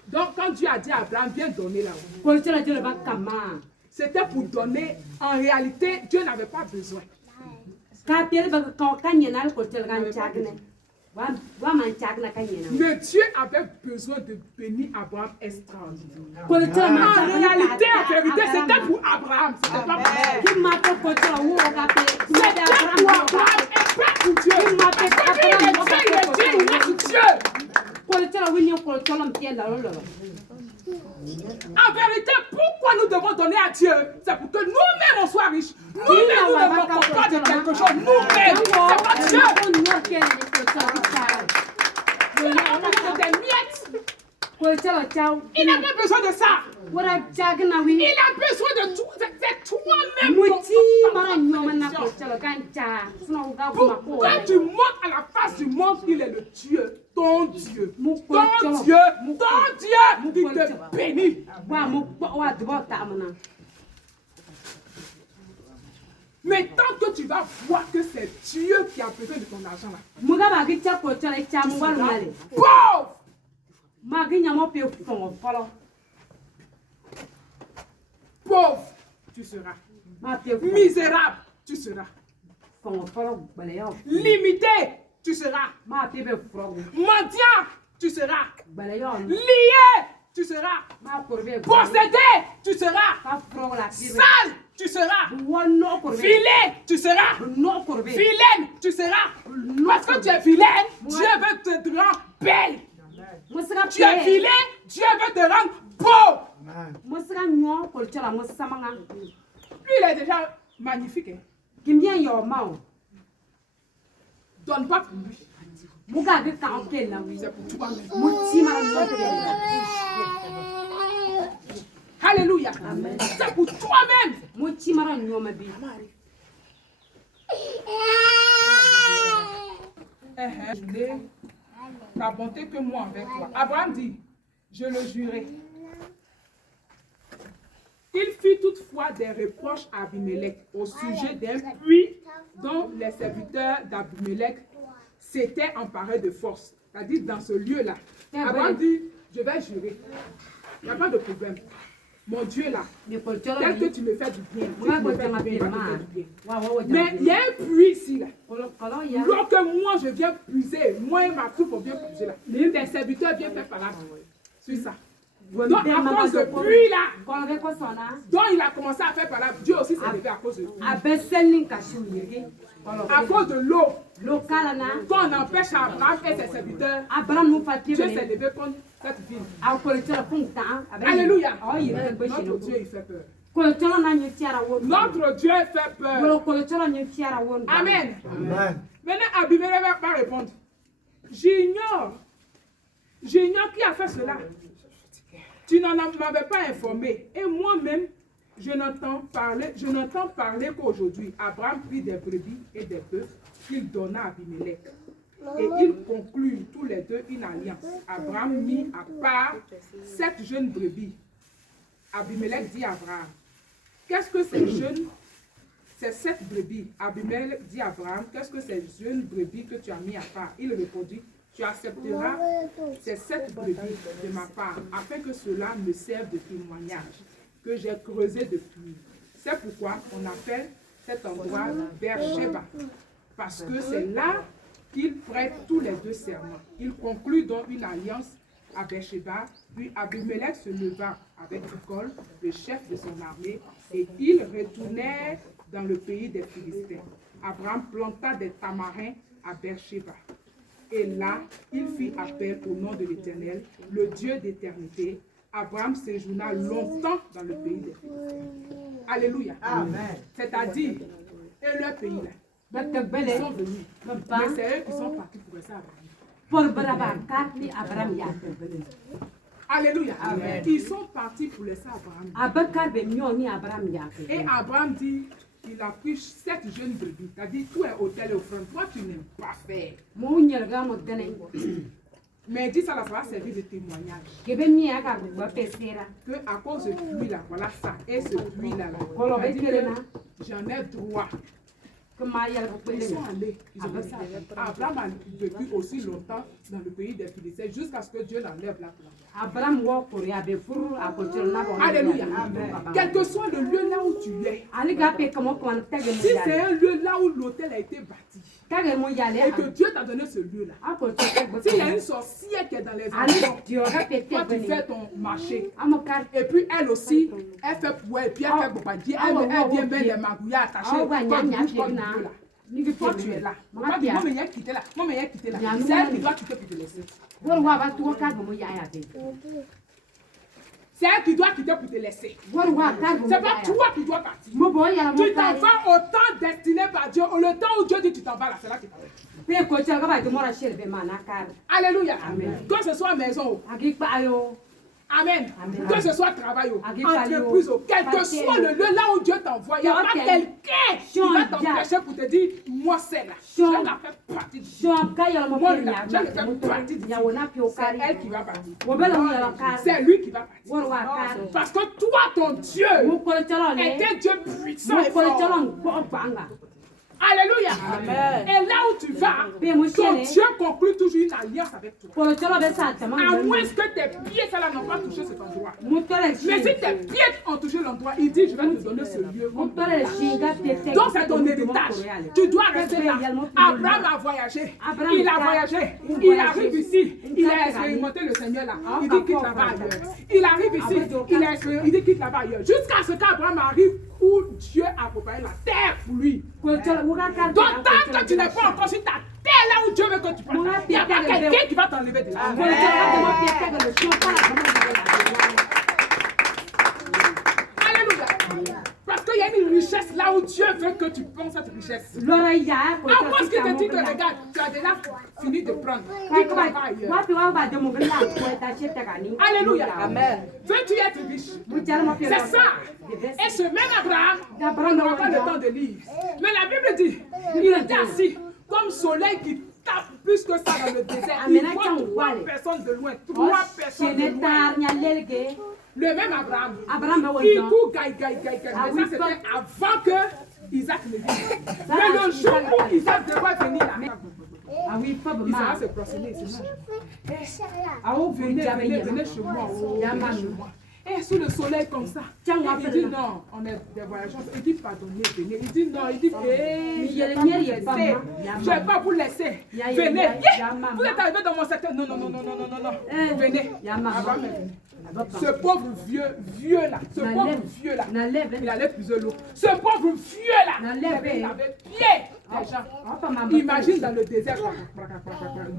Donc quand Dieu a dit à Abraham, viens donner là. C'était pour donner. En réalité, Dieu n'avait pas besoin. Mais Dieu avait besoin de bénir Abraham extraordinairement. En réalité, en vérité, c'était pour Abraham. C'était pas pour Dieu. C'était pour Abraham et pas pour Dieu. En vérité, pourquoi nous devons donner à Dieu? C'est pour que nous-mêmes on soit riches. Nous-mêmes nous ne manquons pas de quelque chose. Nous-mêmes, c'est pas Dieu. On a des miettes. Il n'a pas besoin de ça. Il a besoin de tout. C'est toi-même. Quand tu montes à la face du monde, il est le Dieu. ton Dieu, qui te bénit. Mais tant que tu vas voir que c'est Dieu qui a besoin de ton argent là, pauvre, tu seras. Misérable, tu seras. Limité, tu seras. Mendiant, tu seras. Lié, tu seras. Possédé, tu seras. Sale, tu seras. Vilain, tu seras. Vilaine, tu seras. Parce que tu es vilaine, Dieu veut te rendre belle. Tu es vilain, Dieu veut te rendre beau. Lui, il est déjà magnifique. Hein? Donne pas pour lui. C'est pour toi-même. Alléluia. C'est pour toi-même. Ta bonté que moi avec toi. Abraham dit, je le jurai. Il fit toutefois des reproches à Abimelech au sujet d'un puits dont les serviteurs d'Abimelech s'étaient emparés de force. C'est-à-dire dans ce lieu-là. Abraham dit, je vais jurer. Il n'y a pas de problème. Mon Dieu là, tel que tu me fais du bien, mais il y a un puits ici là. Lorsque moi je viens puiser, moi et ma troupe on vient puiser là. Tes serviteurs viennent faire par là. C'est ça. Donc à cause de puits là, donc il a commencé à faire par là. Dieu aussi s'est levé à cause de lui. À cause de l'eau. Quand on empêche Abraham et ses serviteurs, Dieu s'est levé contre cette ville. Alléluia. Notre Dieu il fait peur. Notre Dieu fait peur. Amen. Maintenant Abimelech va répondre. J'ignore qui a fait cela. Tu n'en m'avais pas informé. Et moi-même, je n'entends parler qu'aujourd'hui. Abraham prit des brebis et des bœufs qu'il donna à Abimelech. Et ils conclurent tous les deux une alliance. Abraham mit à part 7 jeunes brebis. Abimelech dit à Abraham, qu'est-ce que ces 7 brebis? Abimelech dit à Abraham, qu'est-ce que ces jeunes brebis que tu as mis à part? Il répondit, tu accepteras ces 7 brebis de ma part, afin que cela me serve de témoignage que j'ai creusé depuis. C'est pourquoi on appelle cet endroit Beersheba, parce que c'est là qu'ils prêtent tous les deux serments. Ils concluent donc une alliance à Beersheba, puis Abimelech se leva avec Phicol, le chef de son armée, et ils retournèrent dans le pays des Philistins. Abraham planta des tamarins à Beersheba. Et là, il fit appel au nom de l'Éternel, le Dieu d'éternité. Abraham séjourna longtemps dans le pays des Philistins. Alléluia. Amen. C'est-à-dire, et leur pays là, ils sont venus. Mais c'est eux qui sont partis pour rester à Abraham. Alléluia. Amen. Ils sont partis pour laisser Abraham. Et Abraham dit, il a pris 7 jeunes brebis. C'est-à-dire, tout est hôtel et offrande. Toi, tu n'aimes pas faire. Mais dis ça, là, ça va servir de témoignage. Que à cause de pluie là, voilà ça. Et ce pluie là, j'en ai droit. Ils sont allés. Ils ont dit ça. Abraham a vécu aussi longtemps dans le pays des Philistins jusqu'à ce que Dieu l'enlève là. Alléluia. Quel que soit le lieu là où tu es, si c'est un lieu là où l'hôtel a été bâti, et que Dieu t'a donné ce lieu là, s'il y a une sorcière qui est dans les environs, toi tu fais ton marché, et puis elle aussi, elle fait pouet, et puis elle fait bobadier, elle vient mettre les magouillas attachés. Toi tu es là. Moi mais il y a quitté là. Moi mais il y a quitté là. C'est elle qui doit quitter pour te laisser. C'est elle qui doit quitter pour te laisser. C'est pas toi qui dois partir. Tu t'en vas au temps destiné par Dieu. Le temps où Dieu dit tu t'en vas là, c'est là que tu t'en vas. Alléluia. Amen. Que ce soit maison. Amen. Que ce soit travail, entreprise, quel que soit le lieu là où Dieu t'envoie, il y aura quelqu'un qui va t'empêcher pour te dire, moi c'est là. Je ne fais partie de Dieu. Moi, je ne fais partie de Dieu. C'est elle qui va partir. C'est lui qui va partir. Parce que toi, ton Dieu, est un Dieu puissant et fort. Alléluia. Amen. Et là où tu vas, ton Dieu conclut toujours une alliance avec toi. À moins que tes pieds n'ont pas touché cet endroit. Mais si tes pieds ont touché l'endroit, il dit, je vais te donner ce lieu. Donc c'est ton héritage. Tu dois rester là. Abraham a voyagé. Il a voyagé. Il arrive ici. Il a expérimenté le Seigneur là. Il dit quitte là-bas ailleurs. Il arrive ici. Il dit quitte là-bas ailleurs. Jusqu'à ce qu'Abraham arrive où Dieu a préparé la terre pour lui. Donc tant que tu n'es pas encore sur ta terre là où Dieu veut que tu passes, il n'y a pas quelqu'un qui va t'enlever de là. Alléluia. Parce qu'il y a une richesse là où Dieu veut que tu prends cette richesse. À moins qu'il te dise que regarde, tu as déjà fini de prendre. Il travaille ailleurs. Alléluia. Amen. Veux-tu être riche? C'est ça. Et ce même Abraham, on n'aura pas le temps de lire. Mais la Bible dit, il était assis comme soleil qui tape plus que ça dans le désert. Il voit 3 personnes de loin. 3 personnes de loin. Le même Abraham, il court, gaï. Mais ça, c'était avant que Isaac ne vienne. Mais le jour où Isaac devrait venir là, Isaac se prosterner. Venez chez moi. Et sous le soleil comme ça, il dit non, on est des voyageurs. Il dit pardonnez, venez. Il dit non, il dit je ne vais pas vous laisser. Venez. Vous êtes arrivés dans mon secteur. Non. Venez. Ce pauvre vieux là, il allait puiser l'eau. Ce pauvre vieux là, il avait pied. Imagine dans le désert,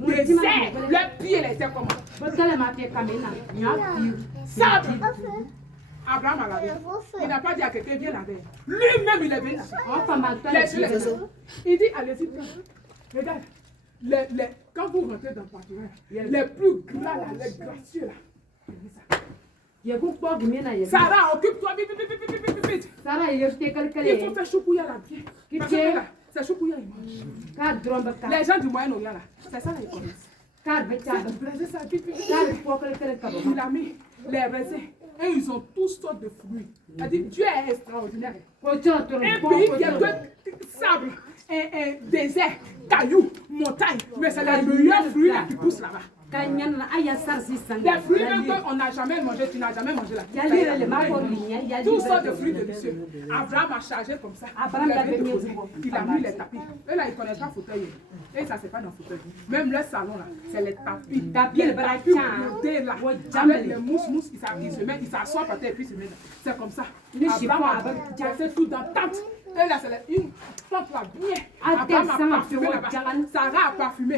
le pied était comment? Sable. Abraham a lavé. Il n'a pas dit à quelqu'un viens laver. Lui-même il est venu. Il dit allez-y, regarde, quand vous rentrez dans le pâturage, les plus grands là, les gracieux là. Sarah, occupe-toi vite. Il faut faire choukouya là bien. Parce que là, c'est choukouya ils mangent. Les gens du Moyen-Orient là, c'est ça là ils connaissent. Il a mis les raisins et ils ont toutes sortes de fruits. C'est-à-dire Dieu est extraordinaire. Un pays qui a que sable, un désert, cailloux, montagne, mais c'est les meilleurs fruits là qui poussent là-bas. Des fruits même qu'on n'a jamais mangé, tu n'as jamais mangé là. Toutes sortes de fruits délicieux. Abraham a chargé comme ça. Il a mis les tapis. Eux là, ils ne connaissent pas fauteuil. Et ça, c'est pas dans le fauteuil. Même le salon là, c'est les tapis. Les tapis brodés là. Avec les mousses, ils s'assoient par terre et puis ils se mettent. C'est comme ça. Abraham a fait tout dans tente. Et là, c'est une plante là bien. Abraham a parfumé là-bas. Sarah a parfumé.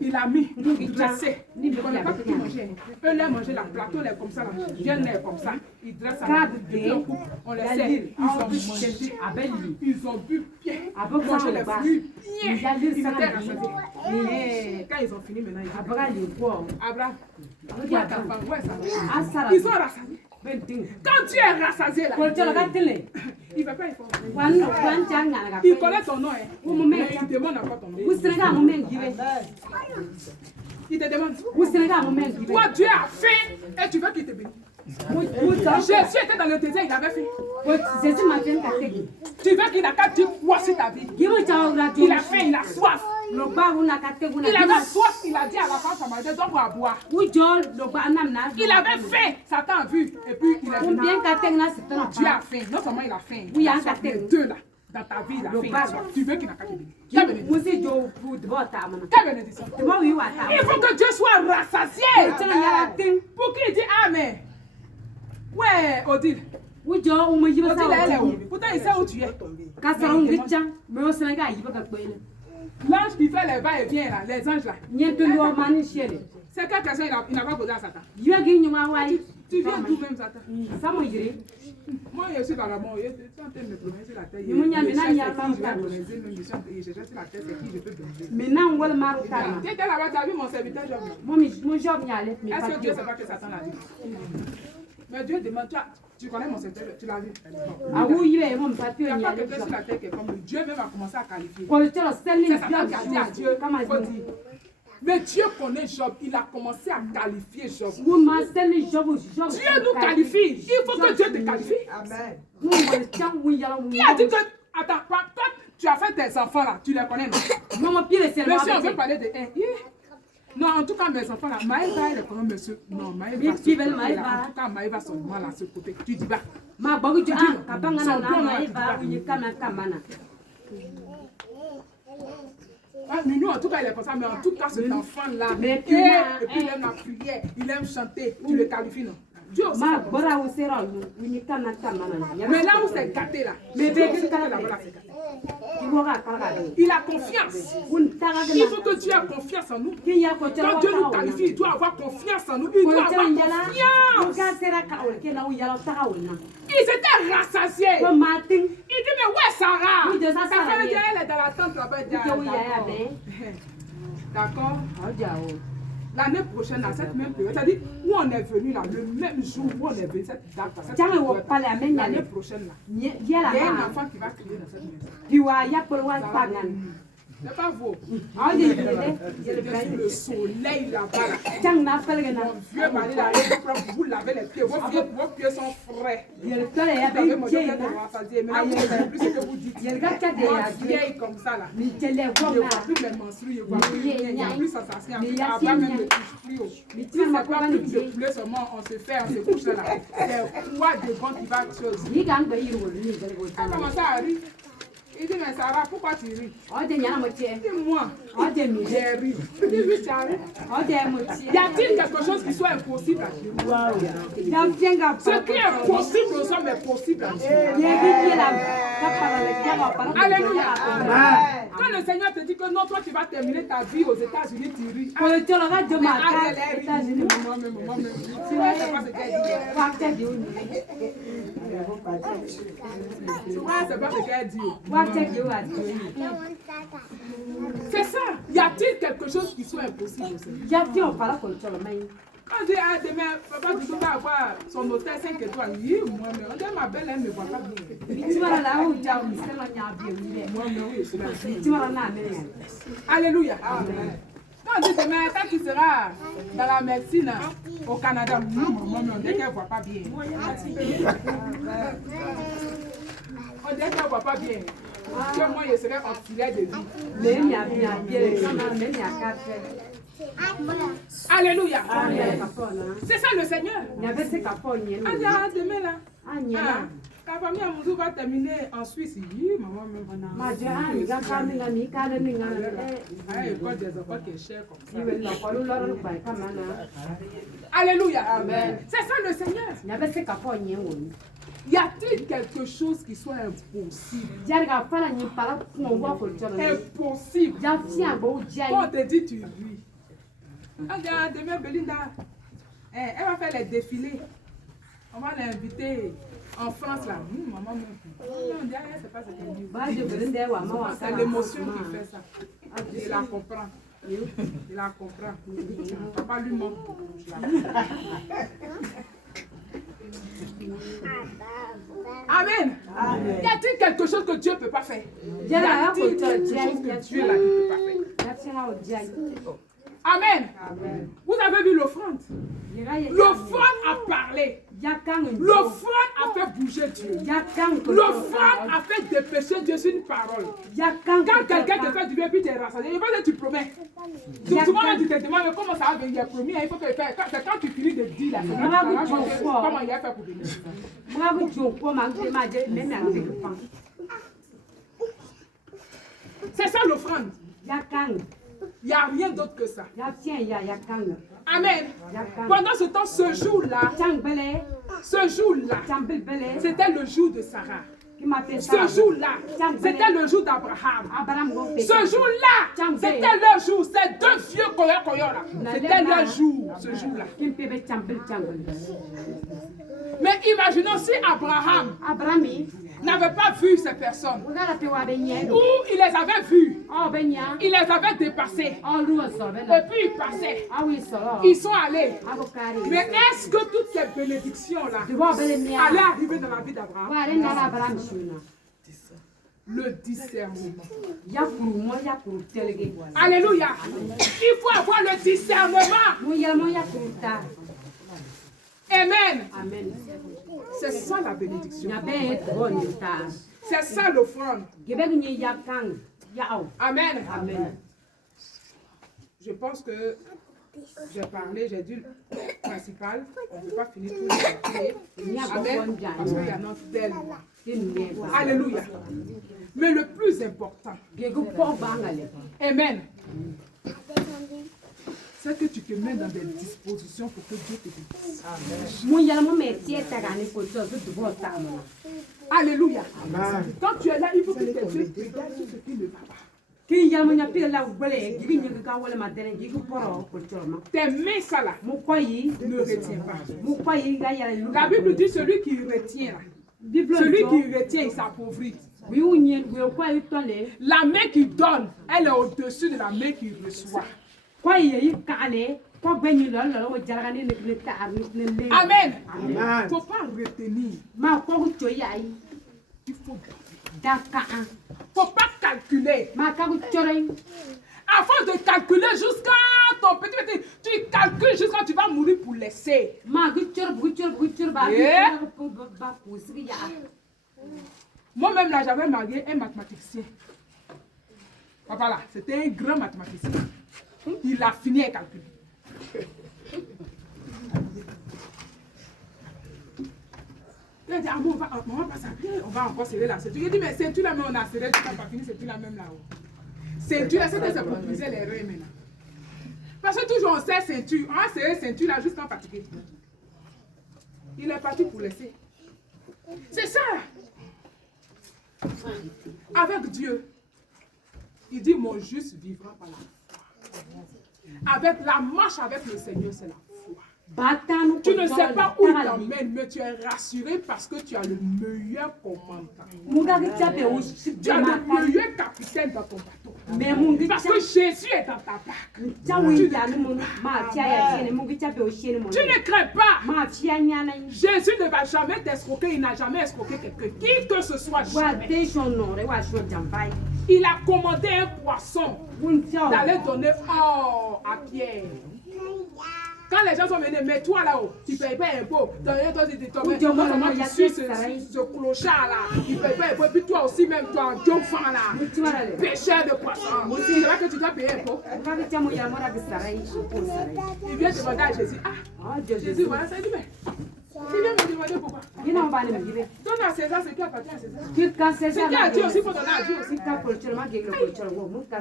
Il a mis, dressé. Il ne connaît pas ce qu'ils mangeaient. Eux, les manger la plateau, les comme ça, là. Viennent les comme ça. Ils dressent ça. Et puis on coupe, on les sert. Ils ont mangé. Ils ont bu bien. Mangé les fruits bien. Ils étaient rassasiés. Quand ils ont fini maintenant, ils disent Abraham, regarde ta femme. Ouais, ça. Ils sont rassasiés. Quand tu es rassasié là, il ne fait pas effort. Il connaît ton nom, mais il demande encore ton nom. Il te demande. Toi, Dieu a faim et tu veux qu'il te bénisse. Jésus était dans le désert, il avait faim. Tu veux qu'il n'a qu'à dire voici ta vie. Il a faim, il a soif. Il avait soif, il a dit à la femme samaritaine, donne-moi à boire. Il avait faim, Satan a vu, et puis il a dit Dieu a faim, non seulement il a faim, il a soif, les deux là, dans ta vie, il a faim, tu veux qu'il n'a qu'à te bénir. Quelle bénédiction. Il faut que Dieu soit rassasié pour qu'il dise Amen. Ouais, Odile. Odile, elle est où? Pourtant, il sait où tu es. L'ange qui fait les va-et-vient là, les anges là. C'est quelle question il n'a pas posé à Satan? Tu viens d'où même, Satan? Ça m'a dit. Moi, je suis vagabond. Je suis en train de me promener sur la terre. Mais moi, il y a Je cherche maintenant, qui je vais coloniser, même je cherche sur la terre, c'est qui je peux baiser. Maintenant, on va le marocain. Tu étais là-bas, tu as vu mon serviteur Job? Mon job, il y a l'air. Est-ce que Dieu ne sait pas que Satan l'a dit? Mais Dieu demande, tu connais mon serviteur, tu l'as vu? Ah oui, il est mon papier. Il n'y a pas quelqu'un sur la terre qui est comme lui. Dieu même a commencé à qualifier. C'est Satan qui a dit à Dieu, il faut dire. Mais Dieu connaît Job, il a commencé à qualifier Job. Dieu nous qualifie, il faut que Dieu te qualifie. Amen. Qui a dit que, attends, toi, tu as fait tes enfants là, tu les connais non? Mais si on veut parler de non, en tout cas, mes enfants là, Maëva, elle est comme monsieur. Non, Maëva, en tout cas, Maëva, son mal à ce côté. Tu dis pas. Nous, en tout cas, il est comme ça, mais en tout cas, cet enfant-là, et puis il aime la prière, il aime chanter, tu le qualifies, non? Dieu aussi. Mais là où c'est gâté, là, il a confiance. Il faut que Dieu ait confiance en nous. Quand Dieu nous qualifie, il doit avoir confiance en nous. Il doit avoir confiance. Ils étaient rassasiés. Il dit, mais où est Sarah? Sarah, elle est dans la tente là-bas. D'accord? L'année prochaine, à cette même période, c'est-à-dire où on est venu là, le même jour où on est venu, cette date, l'année prochaine là, il y a un enfant qui va crier dans cette maison. C'est pas vous. Le soleil là-bas. Mon vieux mari là, vous lavez les pieds. Vos pieds sont frais. Vous avez mon Dieu de rassasier. Maintenant, vous ne savez plus ce que vous dites. Moi, vieille comme ça là. Je ne vois plus mes menstrues. Je ne vois plus rien. Il n'y a plus sensation. Avant même ne touche plus. Si c'est pas plus de poulet seulement, on se fait, on se couche là. C'est quoi de bon qui va chose. Elle commence à rire. Il dit, mais Sarah, pourquoi tu ris? Dis-moi. J'ai ri. Il dit, oui, tu as ri. Y a-t-il quelque chose qui soit impossible à Dieu? Ce qui est possible aux hommes est possible à Dieu. Alléluia. Quand le Seigneur te dit que non, toi tu vas terminer ta vie aux États-Unis, tu ris. Mais c'est pas ce qu'elle dit. C'est ça. Y a-t-il quelque chose qui soit impossible au Seigneur? Quand je dis, ah, demain, papa, tu dois avoir son hôtel 5 étoiles. Oui, moi, mais on dit, ma belle, elle ne me voit pas bien. Alléluia. Quand on dit demain, quand tu seras dans la médecine au Canada, on dit qu'elle ne voit pas bien. On dit qu'elle ne voit pas bien. Que moi, je serai auxiliaire de vie. Alléluia. C'est ça le Seigneur. On dit, ah, demain là. Ta famille à Mouzou va terminer en Suisse. Oui, maman même. Ah, l'école des enfants qui est chère comme ça. Alléluia. Amen. C'est ça le Seigneur. Y a-t-il quelque chose qui soit impossible? Impossible. Quand on te dit tu ris. Regarde, demain Belinda, elle va faire les défilés. On va l'inviter en France là. Maman, on dit, c'est pas ce qu'elle dit. C'est l'émotion qui fait ça. Il la comprend. Il la comprend. Papa lui montre. Amen. Y a-t-il quelque chose que Dieu ne peut pas faire? Y a-t-il quelque chose que Dieu ne peut pas faire? Amen. Vous avez vu l'offrande? L'offrande a parlé. L'offrande a fait bouger Dieu. L'offrande a fait dépêcher Dieu sur une parole. Quand quelqu'un te fait du bien, puis tu es rassasié, il va dire tu promets. Donc souvent tu te demandes comment ça va venir. Il a promis, il faut que faire. C'est quand tu finis de dire là, comment il a fait pour venir. C'est ça l'offrande. Il n'y a rien d'autre que ça. Amen. Pendant ce temps, ce jour-là, c'était le jour de Sarah. Ce jour-là, c'était le jour d'Abraham. Ce jour-là, c'était leur jour. Ces deux vieux koyo-koyo-là, c'était leur jour, ce jour-là. Mais imaginons si Abraham n'avait pas vu ces personnes, ou il les avait vues, il les avait dépassées, et puis ils passaient, ils sont allés. Mais est-ce que toutes ces bénédictions-là allaient arriver dans la vie d'Abraham? Le discernement. Alléluia. Il faut avoir le discernement. Amen. C'est ça la bénédiction. C'est ça l'offrande. Amen. Je pense que j'ai parlé, j'ai dit le principal. On ne peut pas finir tout le Amen. Parce qu'il y en a tellement. Alléluia. Mais le plus important, Amen, c'est que tu te mets dans des dispositions pour que Dieu te bénisse. Alléluia. Quand tu es là, il faut que tes yeux regardent sur ce qui ne va pas. Tes mains, ça là, ne retiens pas. La Bible dit celui qui retient, celui qui retient, il s'appauvrit. La main qui donne, elle est au-dessus de la main qui reçoit. Amen. Il ne faut pas retenir. Il faut faut pas calculer. Avant de calculer jusqu'à ton petit, tu calcules jusqu'à tu vas mourir pour laisser. Moi-même là, j'avais marié un mathématicien. Papa là, c'était un grand mathématicien. Il a fini à calculer. Il a dit, ah bon, on va s'appeler, on va encore serrer la ceinture. Il a dit, mais ceinture là, mais on a serré, tu n'as pas fini, ceinture là même là-haut. Ceinture là, c'était ça pour briser les reins maintenant. Parce que toujours on serre ceinture, on a serré ceinture là jusqu'en fatigué. Il est parti pour laisser. C'est ça. Avec Dieu, il dit, mon juste vivra par la foi. Avec la marche avec le Seigneur, c'est la foi. Tu ne sais pas où il t'emmène, mais tu es rassuré parce que tu as le meilleur commandant. Tu as le meilleur capitaine dans ton bateau. Parce que Jésus est dans ta barque. Tu ne crains pas. Jésus ne va jamais t'escroquer, il n'a jamais escroqué quelqu'un. Qui que ce soit, jamais. Il a commandé un poisson d'aller donner or à Pierre. Quand les gens sont venus, mais toi là-haut, tu ne payes pas un impôt. Je suis ce clochard là, il ne paye pas un impôt. Et puis toi aussi, même toi, Diofan là, pêcheur de poissons. C'est là que tu dois payer un impôt. Il vient demander à Jésus, ah, Jésus, voilà, ça dit, mais. Il vient me demander pourquoi. Donne à César ce qui appartient à César. Ce qui a Dieu aussi, il faut donner à Dieu aussi.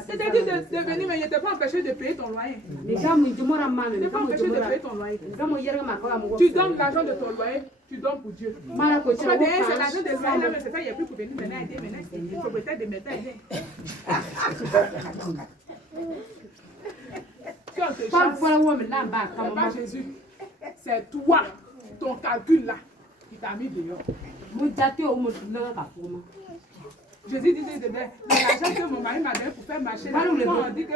C'est-à-dire de venir, mais il n'était pas empêché de payer ton loyer. Il n'était pas empêché de payer ton loyer. Tu donnes l'argent de ton loyer, tu donnes pour Dieu. C'est l'argent de loyer, là, mais c'est ça, il n'y a plus pour venir maintenant aider. Maintenant, c'est le propriétaire de maintenant aider. Si on te chasse, pas Jésus. C'est toi. Ton calcul là, il t'a mis dehors. Jésus dit l'argent que mon mari m'a donné pour faire marcher. Là, on dit que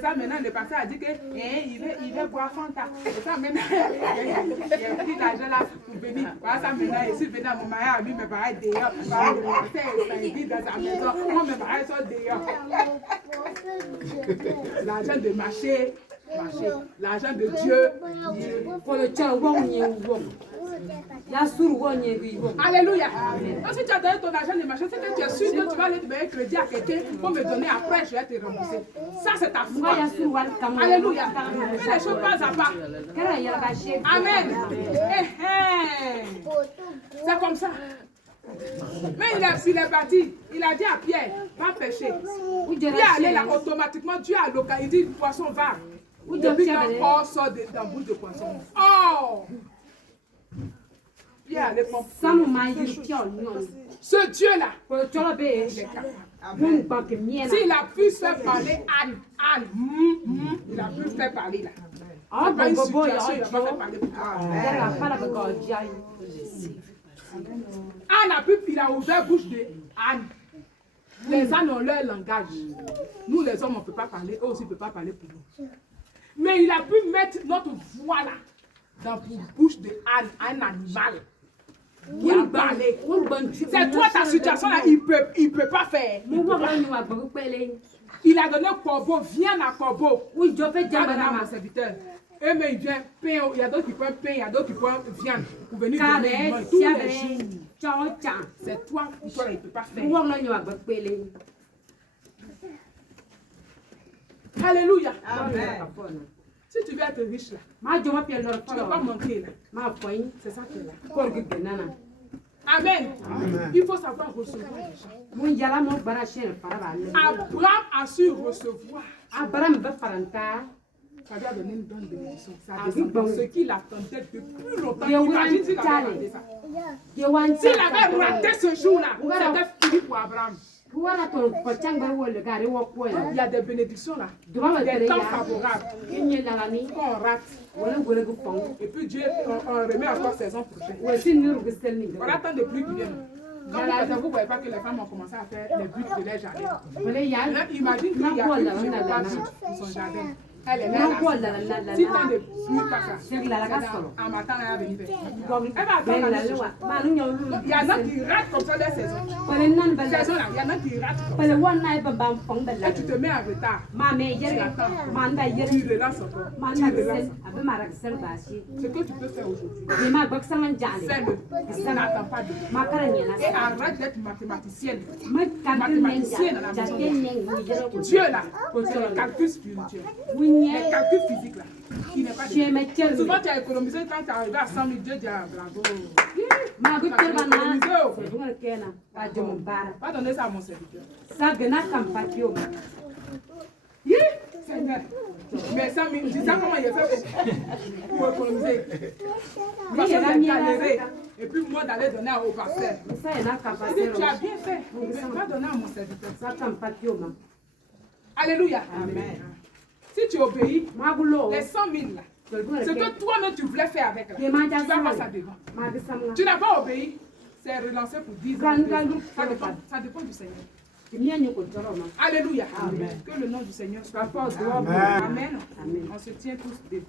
ça maintenant le pasteur a dit qu'il veut boire Fanta. Et ça maintenant, il a pris l'argent là pour venir. Voilà ça maintenant, ici maintenant mon mari a mis mes pareils dehors. Il vit dans sa maison. Moi mes pareils sont dehors. L'argent de marcher. L'argent de Dieu. Alléluia. Si tu as donné ton argent de marché, c'est que tu es sûr que tu vas aller te payer crédit à quelqu'un pour me donner après, je vais te rembourser. Ça, c'est ta foi. Alléluia. Fais les choses pas à pas. Amen. C'est comme ça. Mais il est parti. Il a dit à Pierre, va pêcher. Pierre allait là automatiquement. Dieu a localisé, il dit, poisson va. Depuis quand or sort d'un bout de poisson. Oh! Pierre allait prendre. Ce Dieu-là, Ko cholo be. il est capable. Mun ba ke miena. S'il a pu faire parler Anne, il a pu faire parler là. Ah, C'est pas une bon, bon, situation, il va pas yo. faire parler pour toi. Dara fala be ko jai. Anne a pu, il a ouvert bouche de Anne. Les ânes ont leur langage. Nous, les hommes, on ne peut pas parler. Eux aussi ne peuvent pas parler pour nous. Mais il a pu mettre notre voix là dans la bouche de Anne, un animal. Qui a parlé. C'est toi, ta situation là, il peut pas faire. Mu wa la ni wa ba pele. Il a donné corbeau, viens à corbeau. Oui, je fais Il a donné à jamba mon ma. serviteur. Et mais il vient pain, il y a d'autres qui prennent pain, il y a d'autres qui prennent viande pour venir donner Kare, du tous les jours. siabe. Chao cha. C'est toi, pour toi, là, il ne peut pas faire. Mu wa la ni wa ba pele. Alléluia. Amen. Si tu veux être riche là, Ma jo ma pe lor tu ne vas pas manquer là. Ma point. C'est ça qui est là. Ko ge nana. Amen. Il faut savoir recevoir les gens. Mun yala mo bara shen fara ba le. Abraham a su recevoir. Abraham be faranta. Ça lui a donné une bonne bénédiction. Ça Ah, a oui, bon. ce qu'il attendait depuis longtemps. Ye wan Imagine s'il avait raté chale. ça. Ye wan S'il avait raté ce jour-là, c'était fini pour Abraham. Wala to ko changba wo le gari wo ko ya. Il y a des bénédictions là. Duma ba Des tere temps ya. favorables. Inye la ni. Qu'on rate. Wala gole gu pong. Et puis Dieu on remet encore saison prochaine. Wo sin ni ru sel ni. On attend de plus qui viennent. Quand vous ne voyez pas que les femmes ont commencé à faire les buts de leur jardin. Wala ya. Maintenant, imagine qu'il y a une qui n'a pas but pour son jardin. Elle est là. Na ko la. Si tant de pluie pas ça. C'est la ka solo. En matin, elle va venir faire. Elle Elle va attendre la la le wa. saison. Ma nu nyaw lu. Il y en a qui ratent comme ça leur saison. Wala nan ba la. Saison là, il y en a qui ratent comme Wala ça. wan na ba bam pong ba la. Et tu te mets en retard. Ma me yere. Ma nda yere. Tu relances encore. Ma Tu na relances. sel. Abe ma ra sel ba shi. Ce que tu peux faire aujourd'hui, Ni ma bak saman jale. fais-le. Ça n'attend pas de Ma kara ni na. Et arrête d'être mathématicienne. Ma kan Mathématicienne à la maison. Dieu là, c'est le calcul spirituel. Les calculs physiques là, il n'est pas de. Souvent tu as économisé quand tu es arrivé à 100 000, Dieu dit ah, bravo. Ma gu Tu as terba na. économisé, oh. Dunga kena. Ba jomo bara. Va donner ça à mon serviteur. Sa gana kam patio. Yeah, Seigneur. Mais 100 000, tu sais comment il a fait pour économiser. Parce que j'ai galéré. Et puis moi d'aller donner au pasteur. Ça y na kam Il dit, patio. tu as bien fait. Mais va donner à mon serviteur. Sa kam patio ma. Alléluia. Amen. Si tu obéis, Ma gulo. les 100 000 là, ce que toi-même tu voulais faire avec là, tu Ye ma ja vas pas ça sa. devant. Ma de samla. Tu n'as pas obéi, c'est relancé pour 10 ans. Ça dépend du Seigneur. Miya ni ko toro ma. Alléluia. Amen. Que le nom du Seigneur soit fort. Amen. Amen. Amen. On se tient tous debout.